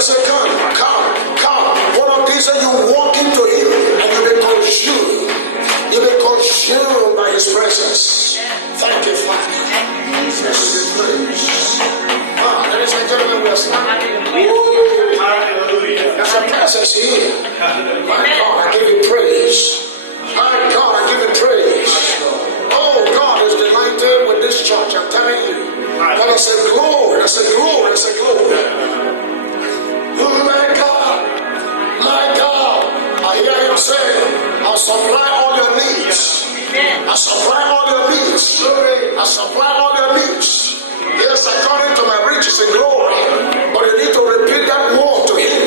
somebody say, come, come, come. One of these days you walk into him and you be consumed. You be consumed by his presence. Thank you, Father. Jesus, praise. Ladies and gentlemen, we are standing. Hallelujah. There's a presence here. My God, I give you praise. My God, I give you praise. Oh, God is delighted with this church. I'm telling you. God, I say glory. I say glory. I say glory. Oh, my God. My God. I hear him say, I'll supply all your needs. I supply all your needs. I supply all your needs. Yes, according to my riches and glory. But you need to repeat that word to him.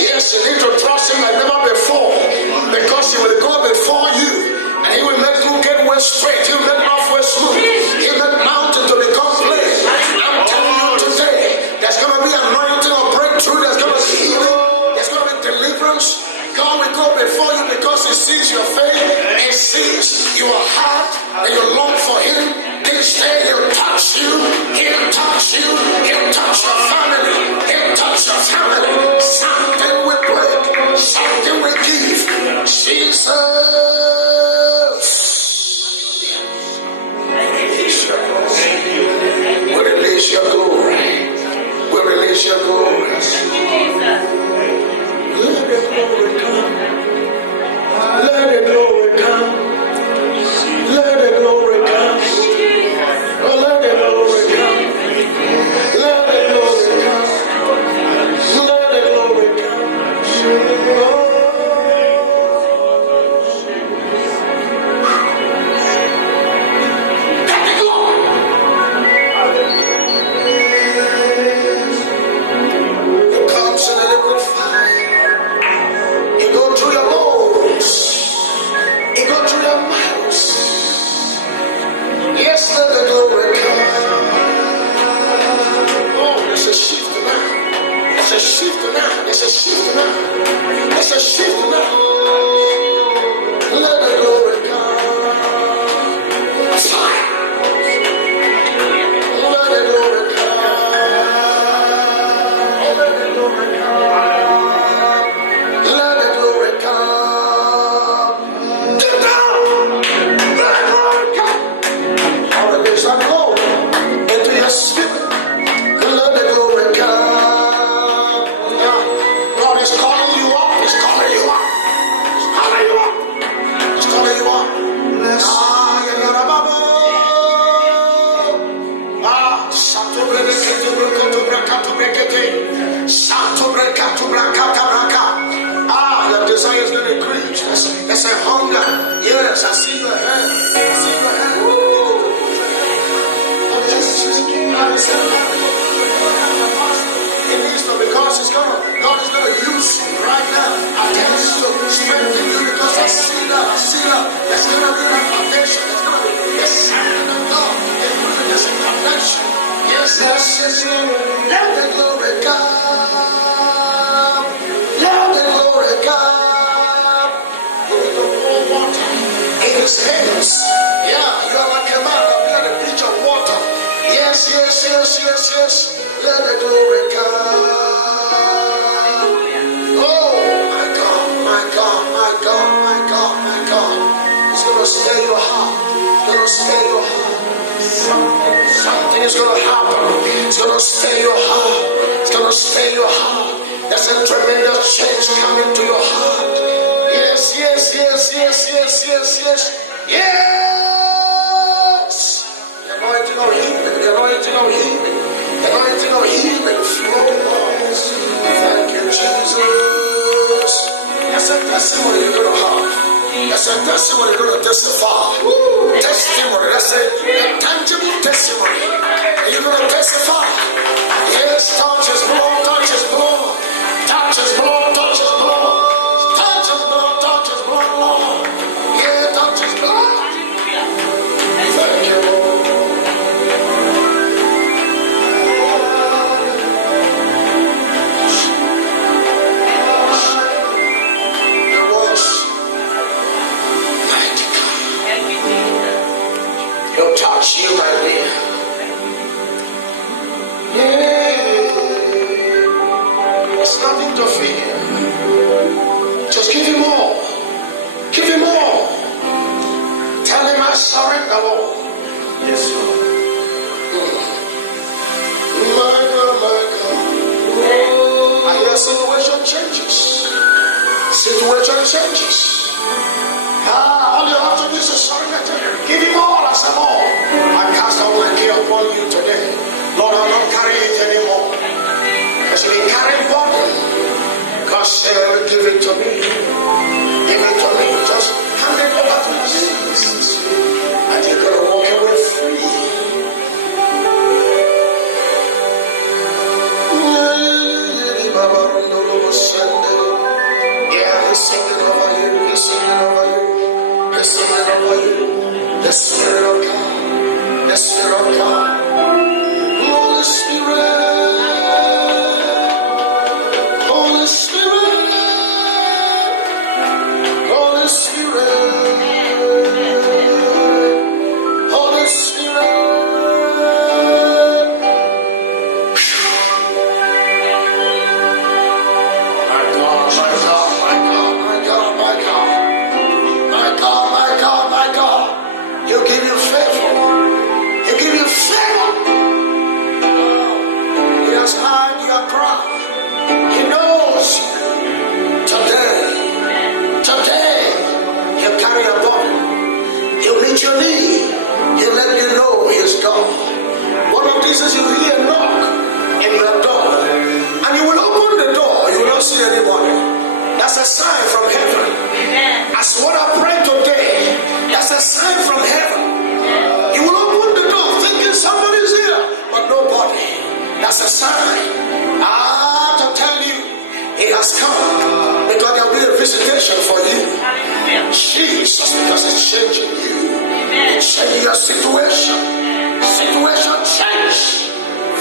Yes, you need to trust him like never before. Because he will go before you. And he will make crooked way straight. He will make halfway smooth. He will make mountain to become plain. I'm telling you today, there's going to be anointing or breakthrough. There's going to be healing. There's going to be deliverance. God will go before you because he sees your faith. He sees your heart. And you long for him. This day he'll touch you. He'll touch you. He'll touch your family. He'll touch your family. Something will break. Something will give. Jesus. We release your glory. We release your glory. Let the glory come. Let the glory come. Let the glory come. Oh, let the glory come. Let the glory come. Let the glory come. Oh. to fear. Just give him all. Give him all. Tell him I surrender all. Yes, Lord. My God, my God. And your situation changes. Situation changes. All you have to do is to surrender to him. Give him all as a all. I cast all my care upon you today. Lord, I'll not carry it anymore. Because you've been carrying burden. God said, give it to me. Give it to me. Just hand it over to Jesus. And you're going to walk away free. Yeah, he's singing over you. He's singing over you. He's singing over you. The Spirit of God. The Spirit of God. Holy Spirit. Holy Spirit. Holy Spirit. Holy Spirit. My God, my God, my God, my God, my God. My God, my God, my God. He'll give you favor. He'll give you favor. He has heard your cry. He knows you. Today, he'll carry a burden. He'll meet your need. He'll let you know he's God. One of these is you hear a knock in your door, and you will open the door. You will not see anybody. That's a sign from heaven. As what I pray today, that's a sign from heaven. You will open the door thinking somebody's here, but nobody. That's a sign. To tell you, it has come because there will be a visitation for you. Jesus, because it's changing you. It's changing your situation. Situation change.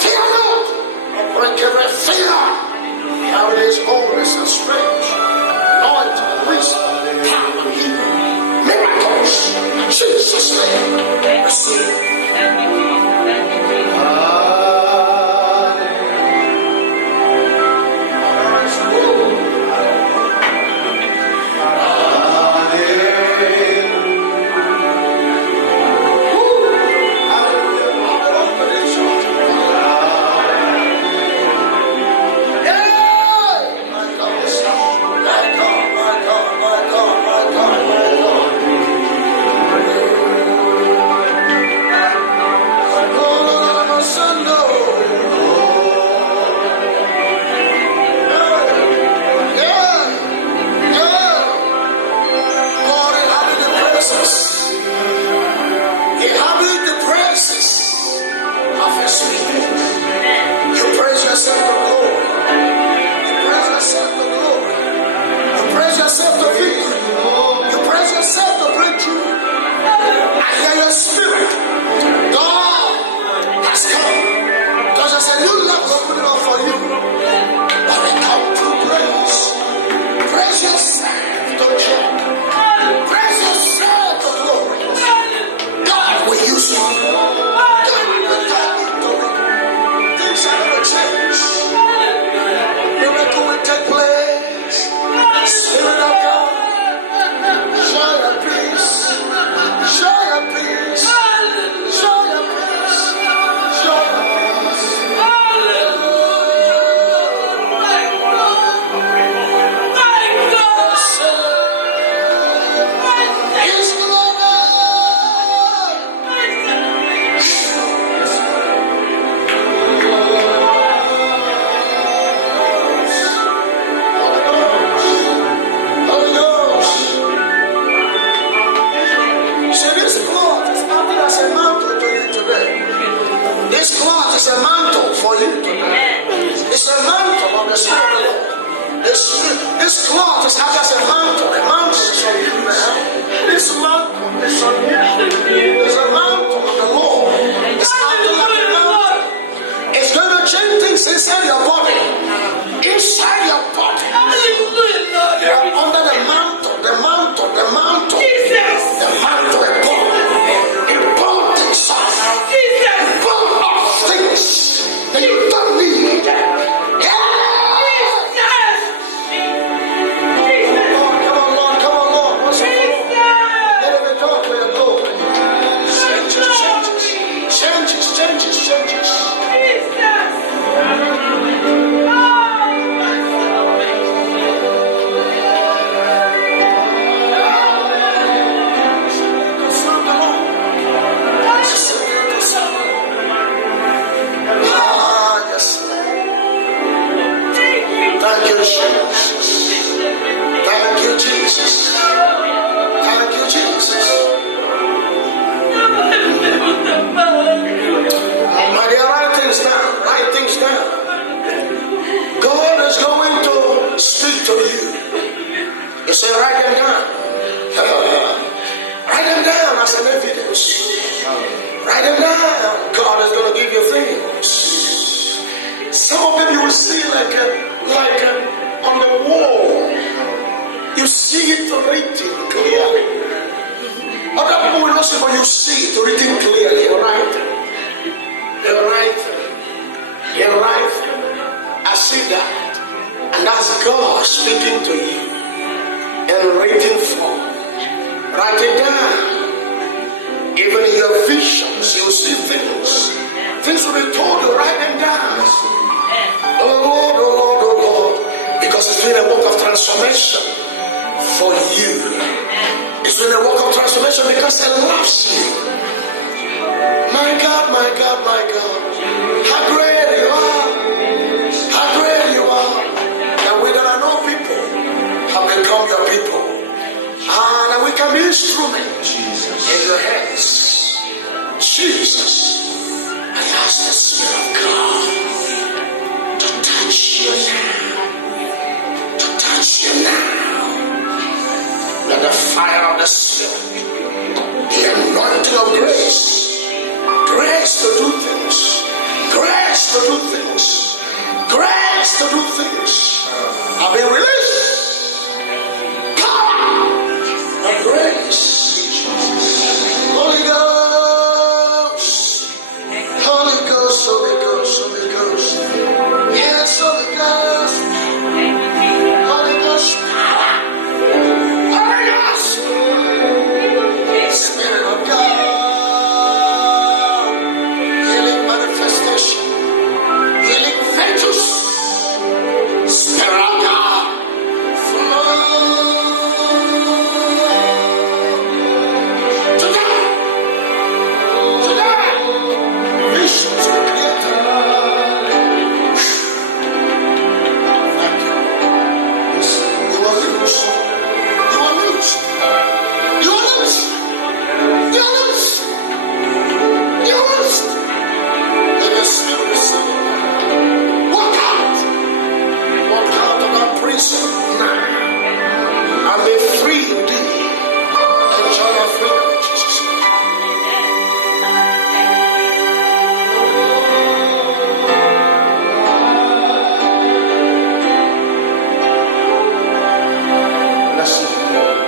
Fear not. I break every fear. Now it is always a strange. Lord, wisdom, power, healing, miracles. Jesus' name. Receive. This cloth is not just a mantle. A mantle is from you, man. This mantle is from you. It's a mantle of the Lord. It's mantle like a mantle. It's going to change things inside your body. Inside your body. You are under the mantle, the mantle, the mantle. The mantle of God. It burns things off. It burns off things that you don't need. Yeah. you, Jesus. Thank you, Jesus. Thank you, Jesus. My dear, write things down. Write things down. God is going to speak to you. You say, write them down. Write them down as an evidence. Write them down. God is going to give you things. Some of them you will see like on the wall. You see it written clearly. Other people will not see, but you see it written clearly. You're right. You're right. You're right. I see that. And that's God speaking to you in written form. Write it down. Even in your visions, you'll see things. Things will be told you, write them down. Oh Lord, oh Lord, oh Lord. Because it's been a work of transformation for you. It's been a work of transformation because He loves you. My God, my God, my God. How great you are. How great you are. And we that are no people have become your people. And we can be instruments in your hands. Jesus. And ask the Spirit of God to touch you now. To touch you now. Let the fire of the Spirit, the anointing of grace, grace to do things, grace to do things, grace to do things, have been released. Power of grace. Holy Ghost, Holy Ghost, Holy Ghost, Holy Ghost. Yes, Holy Ghost. Holy Ghost power. Holy Ghost. Spirit of God. Healing manifestation. Healing virtues. Spirit of God. Flow. Today. Today. Visions be created. Thank you. You are loose. You are loose. You are loose. You are loose. You are loose. Let the Spirit receive. Walk out. Walk out of that prison now. And be free indeed. Enjoy your freedom in Jesus' name. Blessed be the Lord.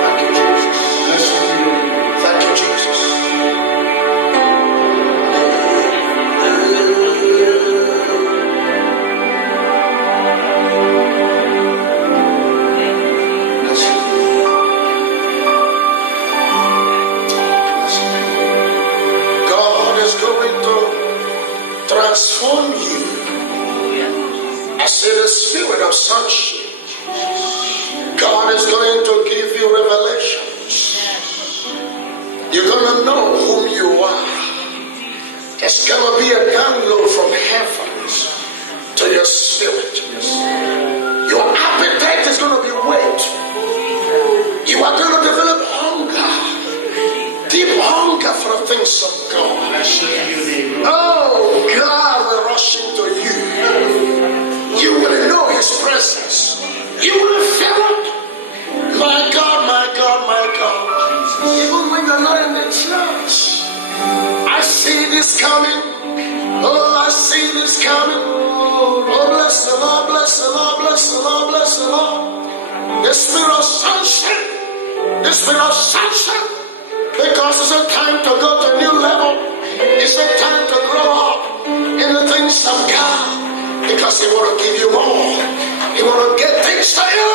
Thank you, Jesus. Blessed be the Lord. Thank you, Jesus. Blessed be the Lord. God is going to transform you. I say the spirit of sonship. God is going to give you revelations. You're going to know whom you are. It's going to be a download from heavens to your spirit. Your appetite is going to be wet. You are going to develop hunger. Deep hunger for the things of God. Oh, God will rush into you. You will know His presence. You will feel it. My God, my God, my God. Even when you're not in the church, I see this coming. Oh, I see this coming. Oh, bless the Lord, bless the Lord, bless the Lord, bless the Lord. The spirit of sonship. The spirit of sonship. Because it's a time to go to a new level. It's a time to grow up in the things of God. Because He want to give you more. He want to get things to you.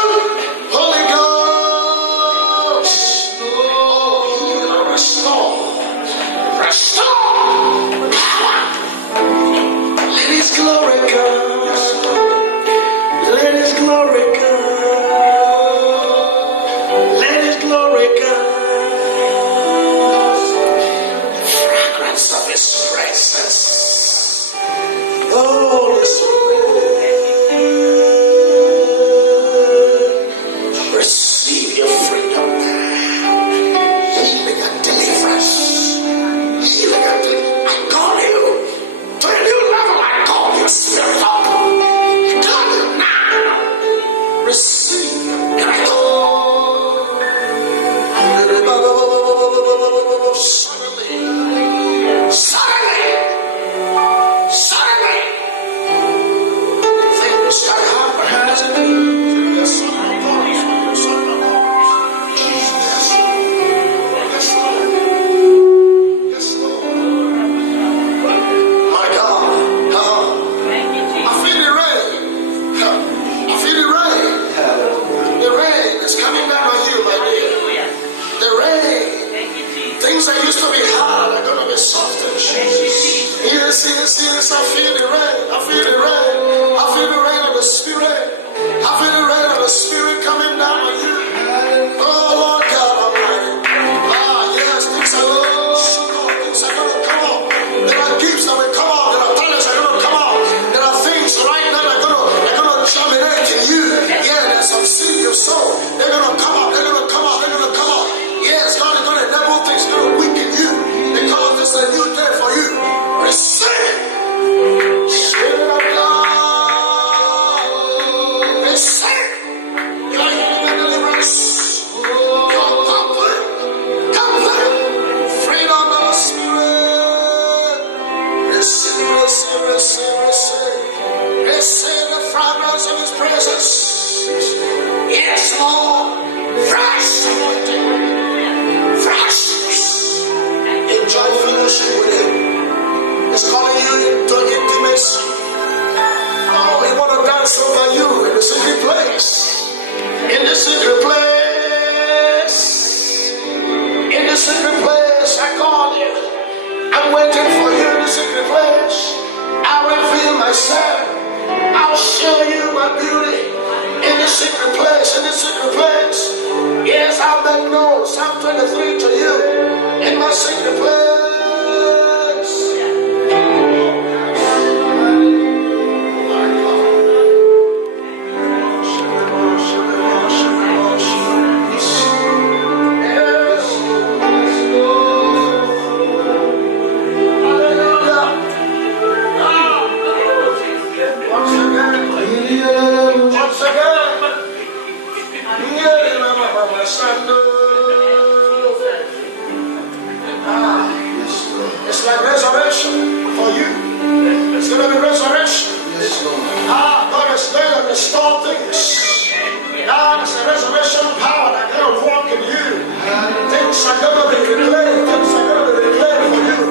Holy Ghost. Oh, He will restore. Restore power. Let His glory come. Let His glory come. Let His glory come. The fragrance of His presence. Yes, yes, yes, I feel the rain. I feel the rain. I feel the rain of the Spirit. I feel the rain of the Spirit coming down on you. Oh, Lord God Almighty. Yes, things are going to come on. There are gifts that will come on. There are talents that are going to come on. There are things right now that are going to germinate in you. Yeah, there's some seed of soul. They're going to come up. They're going to come up. They're going to come up. Yes, God is going to enable things. Going to weaken you because this is a new day for you. Receive. Spirit of God. Receive. Your healing and deliverance. Your comfort. Comfort. Freedom of the Spirit. Receive, receive, receive, receive. Receive the fragrance of His presence. Yes, Lord. Fresh anointing. Freshness. Enjoy fellowship with Him. He's calling you into intimacy. Oh, He want to dance over you in the secret place. In the secret place. In the secret place, I call you. I'm waiting for you in the secret place. I'll reveal myself. I'll show you my beauty. In the secret place, in the secret place. Yes, I'll make known Psalm 23 to you. In my secret place. It's like resurrection for you. It's going to be resurrection. God is going to restore things. God is a resurrection power that going to walk in you. Things are going to be reclaimed. Things are going to be reclaimed for you.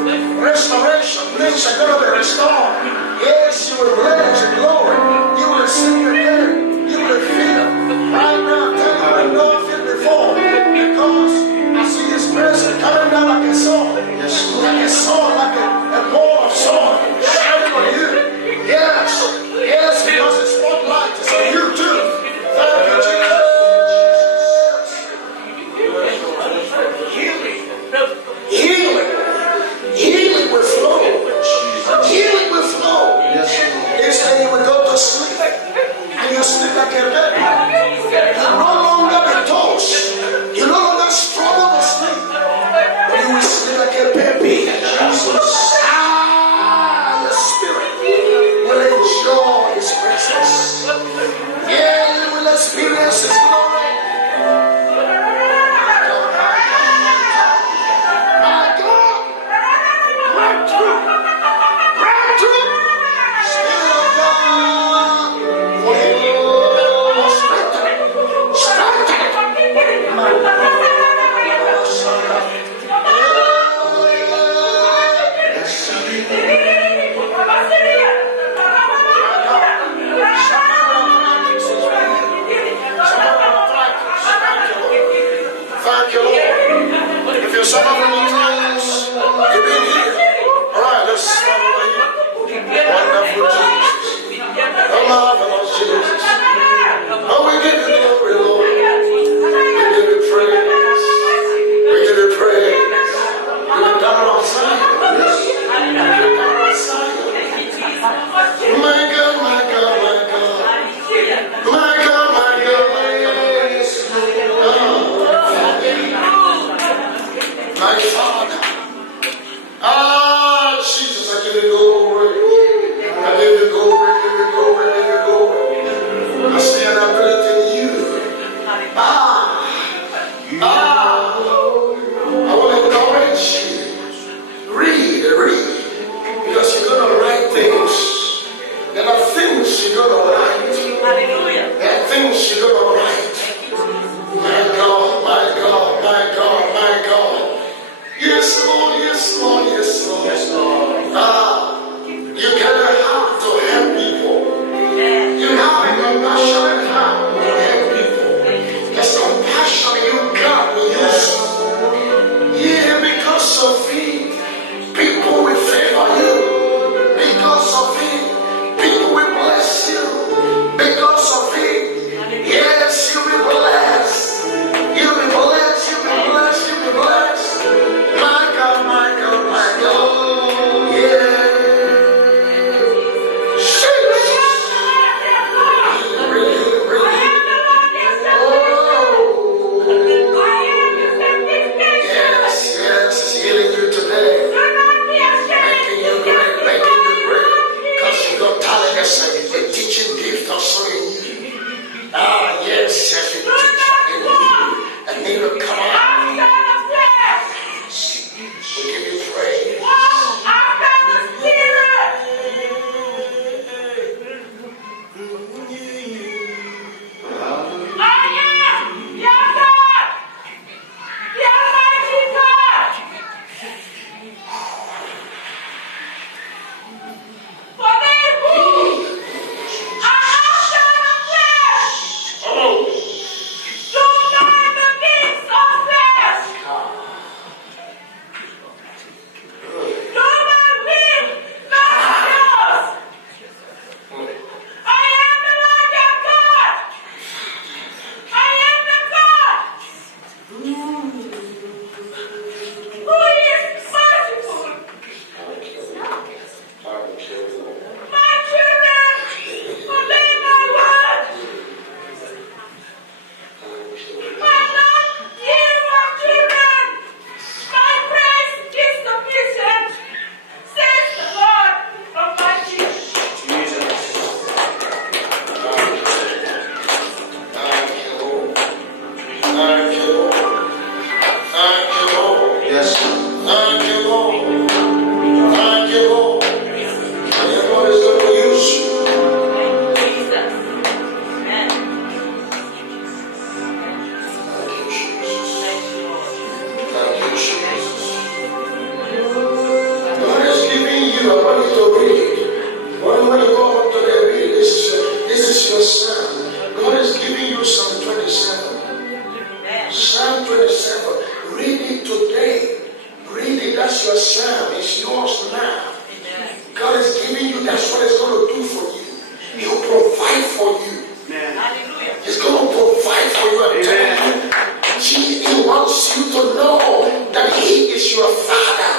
Restoration. Things are going to be restored. Yes, you will blaze in glory. You will sing again. You will feel. Right now, tell you I know I feel before. Because I see His presence coming down like a sword. Like a sword, like a ball of sword. Shining on you. Yes. Yes, because His spotlight is on you too. Thank you, Jesus. Healing. Healing will flow. Healing will that's what He's going to do for you. He'll provide for you. Hallelujah. He's going to provide for you. I'm telling you. He wants you to know that He is your Father.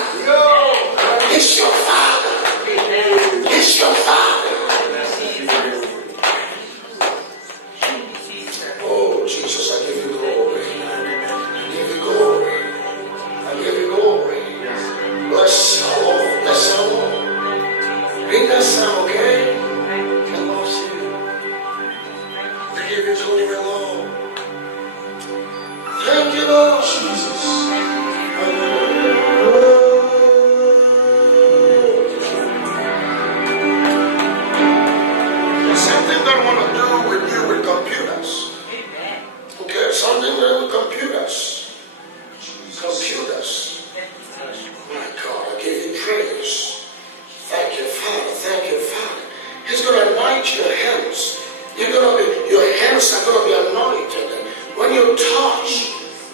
He's your Father. He's your Father. Oh, Jesus, I give you glory. I give you glory. I give you glory. Bless the Lord. Bless the Lord. Read that psalm, okay? I love you. I give you glory, Lord. Thank you, Lord Jesus. There's something that I want to do with you with computers. Okay, something to do with computers. Computers. My God, I give you praise. Thank you, Father. Thank you, Father. He's going to anoint your hands. Your hands are going to be anointed. When you touch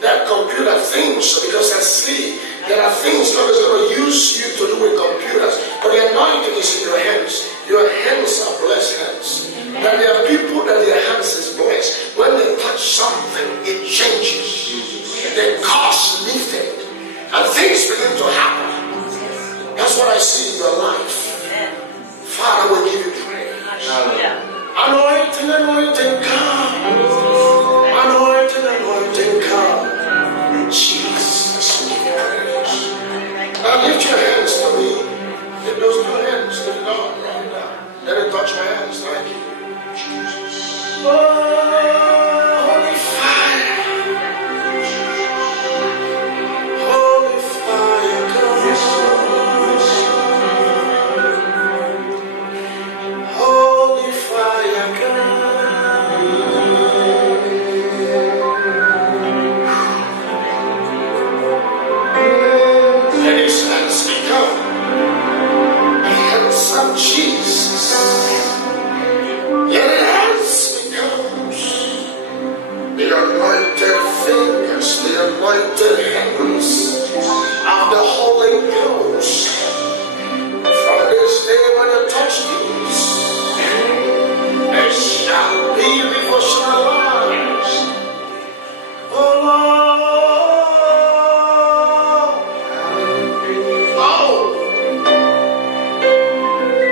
that computer things, because I see there are things God is going to use you to do with computers, but the anointing is in your hands. Your hands are blessed hands. That there are people that their hands is blessed. When they touch something, it changes. The cost lifted, and things begin to happen. That's what I see in your life. Father, we give you praise. Anointing, anointing, come. Anointing, anointing, come. Jesus, we give you praise. Now lift your hands to me. Lift those two hands to God right now. Let it touch my hands. Thank you. Jesus. Oh, holy fire. Holy fire, come. Yes, Lord. Holy fire, come. Let His hands become hands of Jesus. Let His hands become the anointed fingers, the anointed hands of the Holy Ghost. From this day when you touch these, there shall be devotional lives. Oh Lord, oh,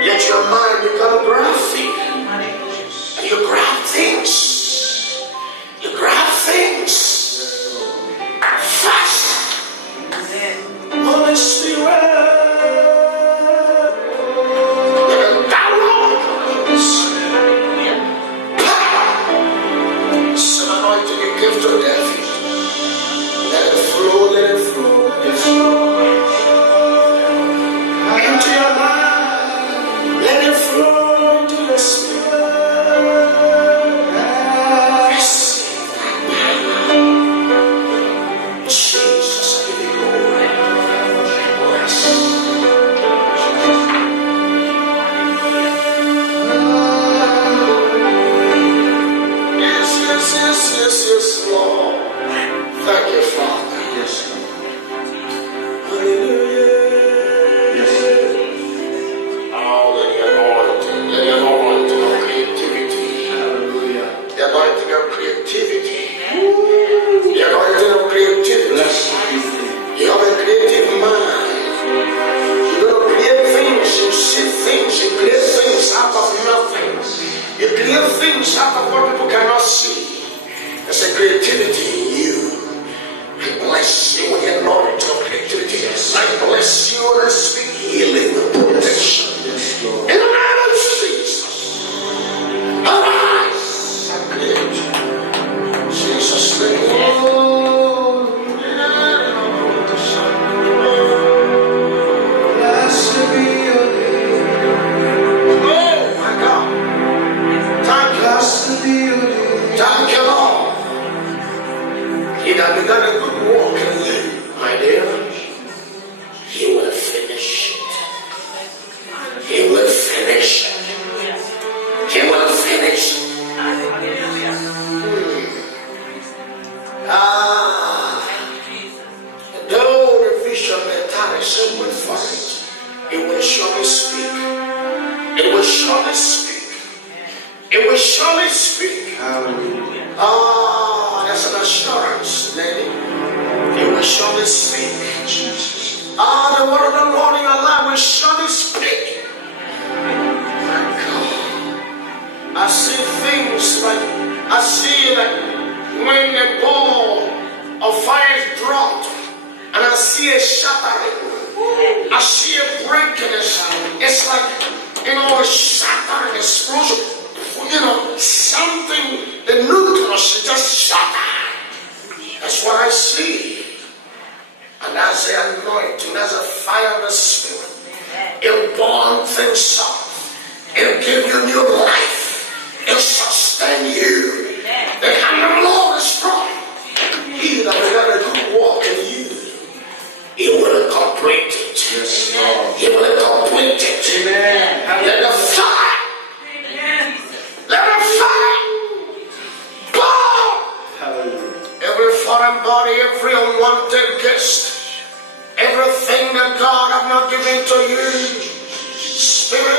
let your mind become graphic. And you grab things. You grab things. Fast. Holy Spirit. Give to David. Let it flow, let it flow, let it flow. Into your mind. Let it flow into your spirit. Receive that power. Jesus, I give you glory. Yes, Lord. Thank you, Father. Yes, Lord. Hallelujah. Yes. Oh, the anointing of creativity. Hallelujah. The anointing of creativity. The anointing of creativity. You have a creative mind. You're going to create things. You see things. You create things out of nothing. You create things out of what people cannot see. There's a creativity in you. I bless you with the anointing of creativity. I bless you and I speak healing and protection. In the name of Jesus. Arise and create. Jesus' name. Blessed be your name. Oh my God. Thank you. Blessed be your name. Thank you, Lord. He that began a good work in you, my dear, He will finish it. He will finish it. He will finish it. Though the vision may tarry, so will find, He will surely speak. It will surely speak. It will surely speak. Hallelujah. Ah, there's an assurance, lady. It will surely speak. Ah, the word of the Lord in your life will surely speak. My God. I see things like, when a ball of fire is dropped, and I see a shattering. I see a breaking. It's like, a shattering explosion. Something, the nucleus is just shattered. That's what I see. And as the anointing, as a fire of the Spirit, it'll burn things up. It'll give you new life. It'll sustain you. The hand of the Lord is strong. He that began a good work in you, he will complete it. Yes, Lord. He will complete it. Amen. Let the fire, let the fire burn. Hallelujah. Every foreign body, every unwanted guest, everything that God has not given to you, Spirit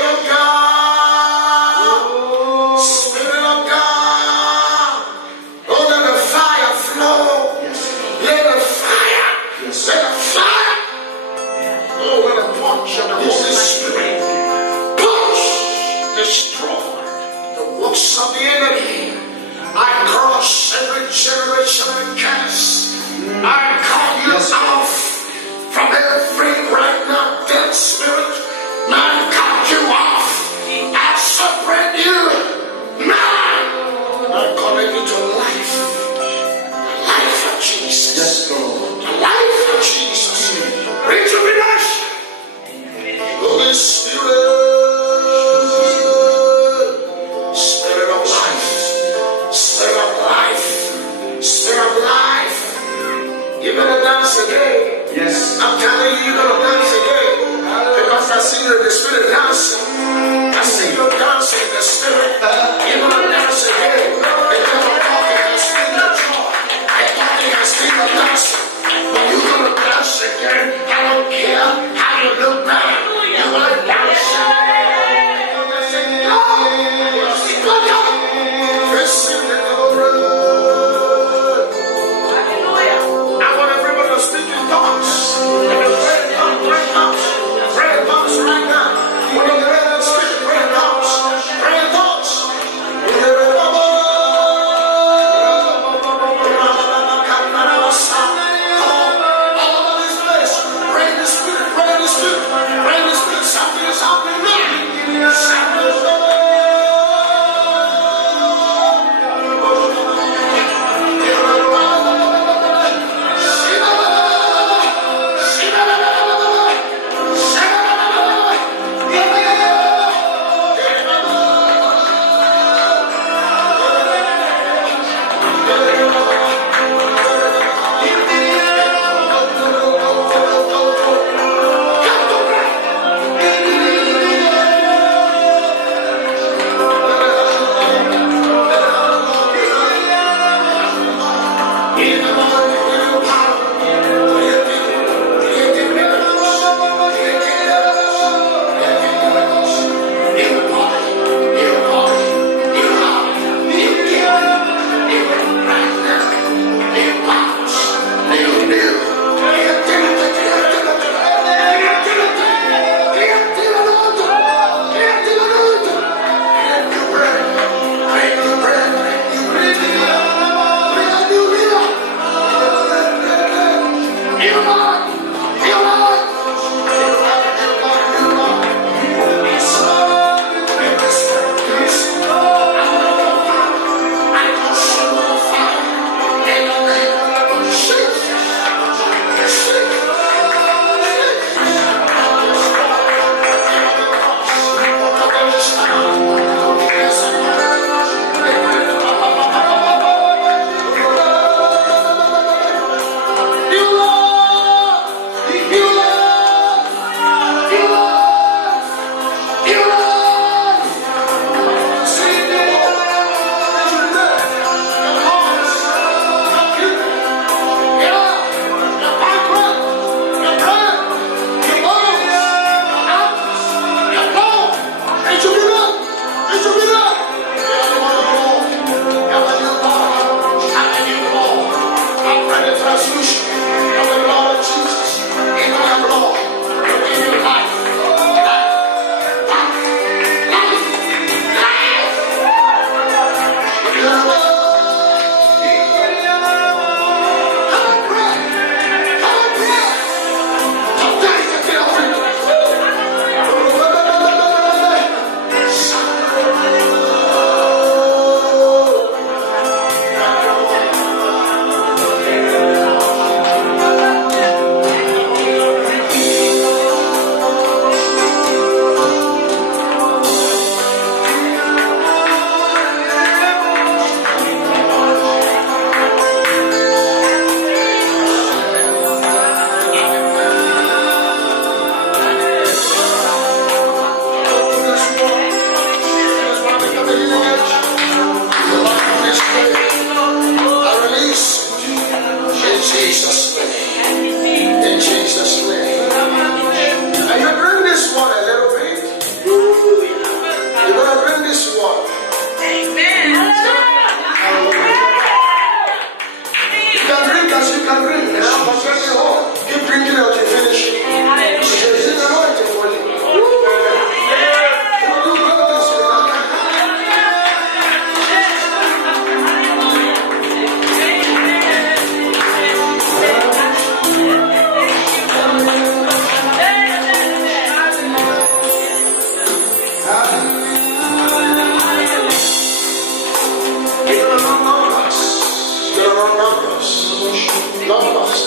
Numbers,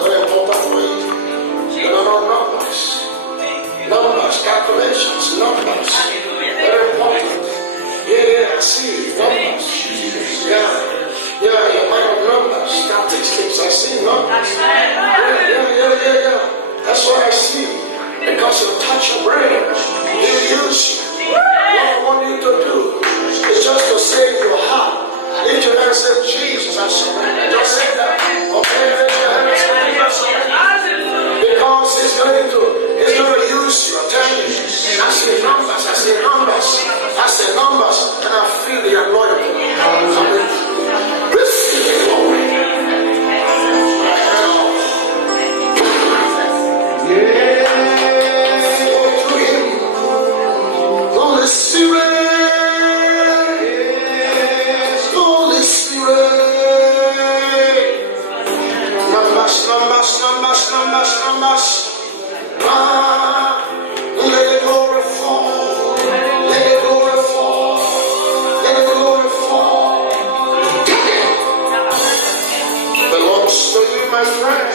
very important for you. Numbers, calculations, numbers, very important. Yeah, I see numbers. Yeah, your mind of numbers, statistics, I see numbers. Yeah. That's what I see. Because you touch your brain, you use what I want you to do is just to save your heart. I need you to say, Jesus, I surrender. Just say that. Okay, lift your hand and say, I surrender. Because He's going to use you. I'm telling you. I see numbers, and I feel the anointing coming. Receive it, Lord. Holy Spirit. Numbers. Let it glory fall. Let it glory fall. Let it glory fall. Belongs to you, my friend.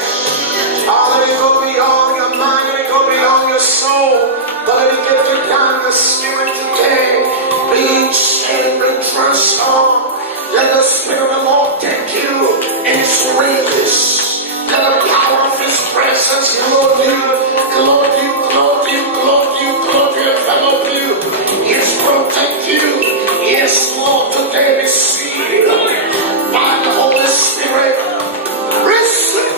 Let it go beyond your mind. Let it go beyond your soul. But let it get you down the spirit today. Be changed, be transformed. Let the Spirit of the Lord take you in His ways. Let the power of His presence envelop you. Yes, protect you. Yes, Lord, today receive by the Holy Spirit. Receive.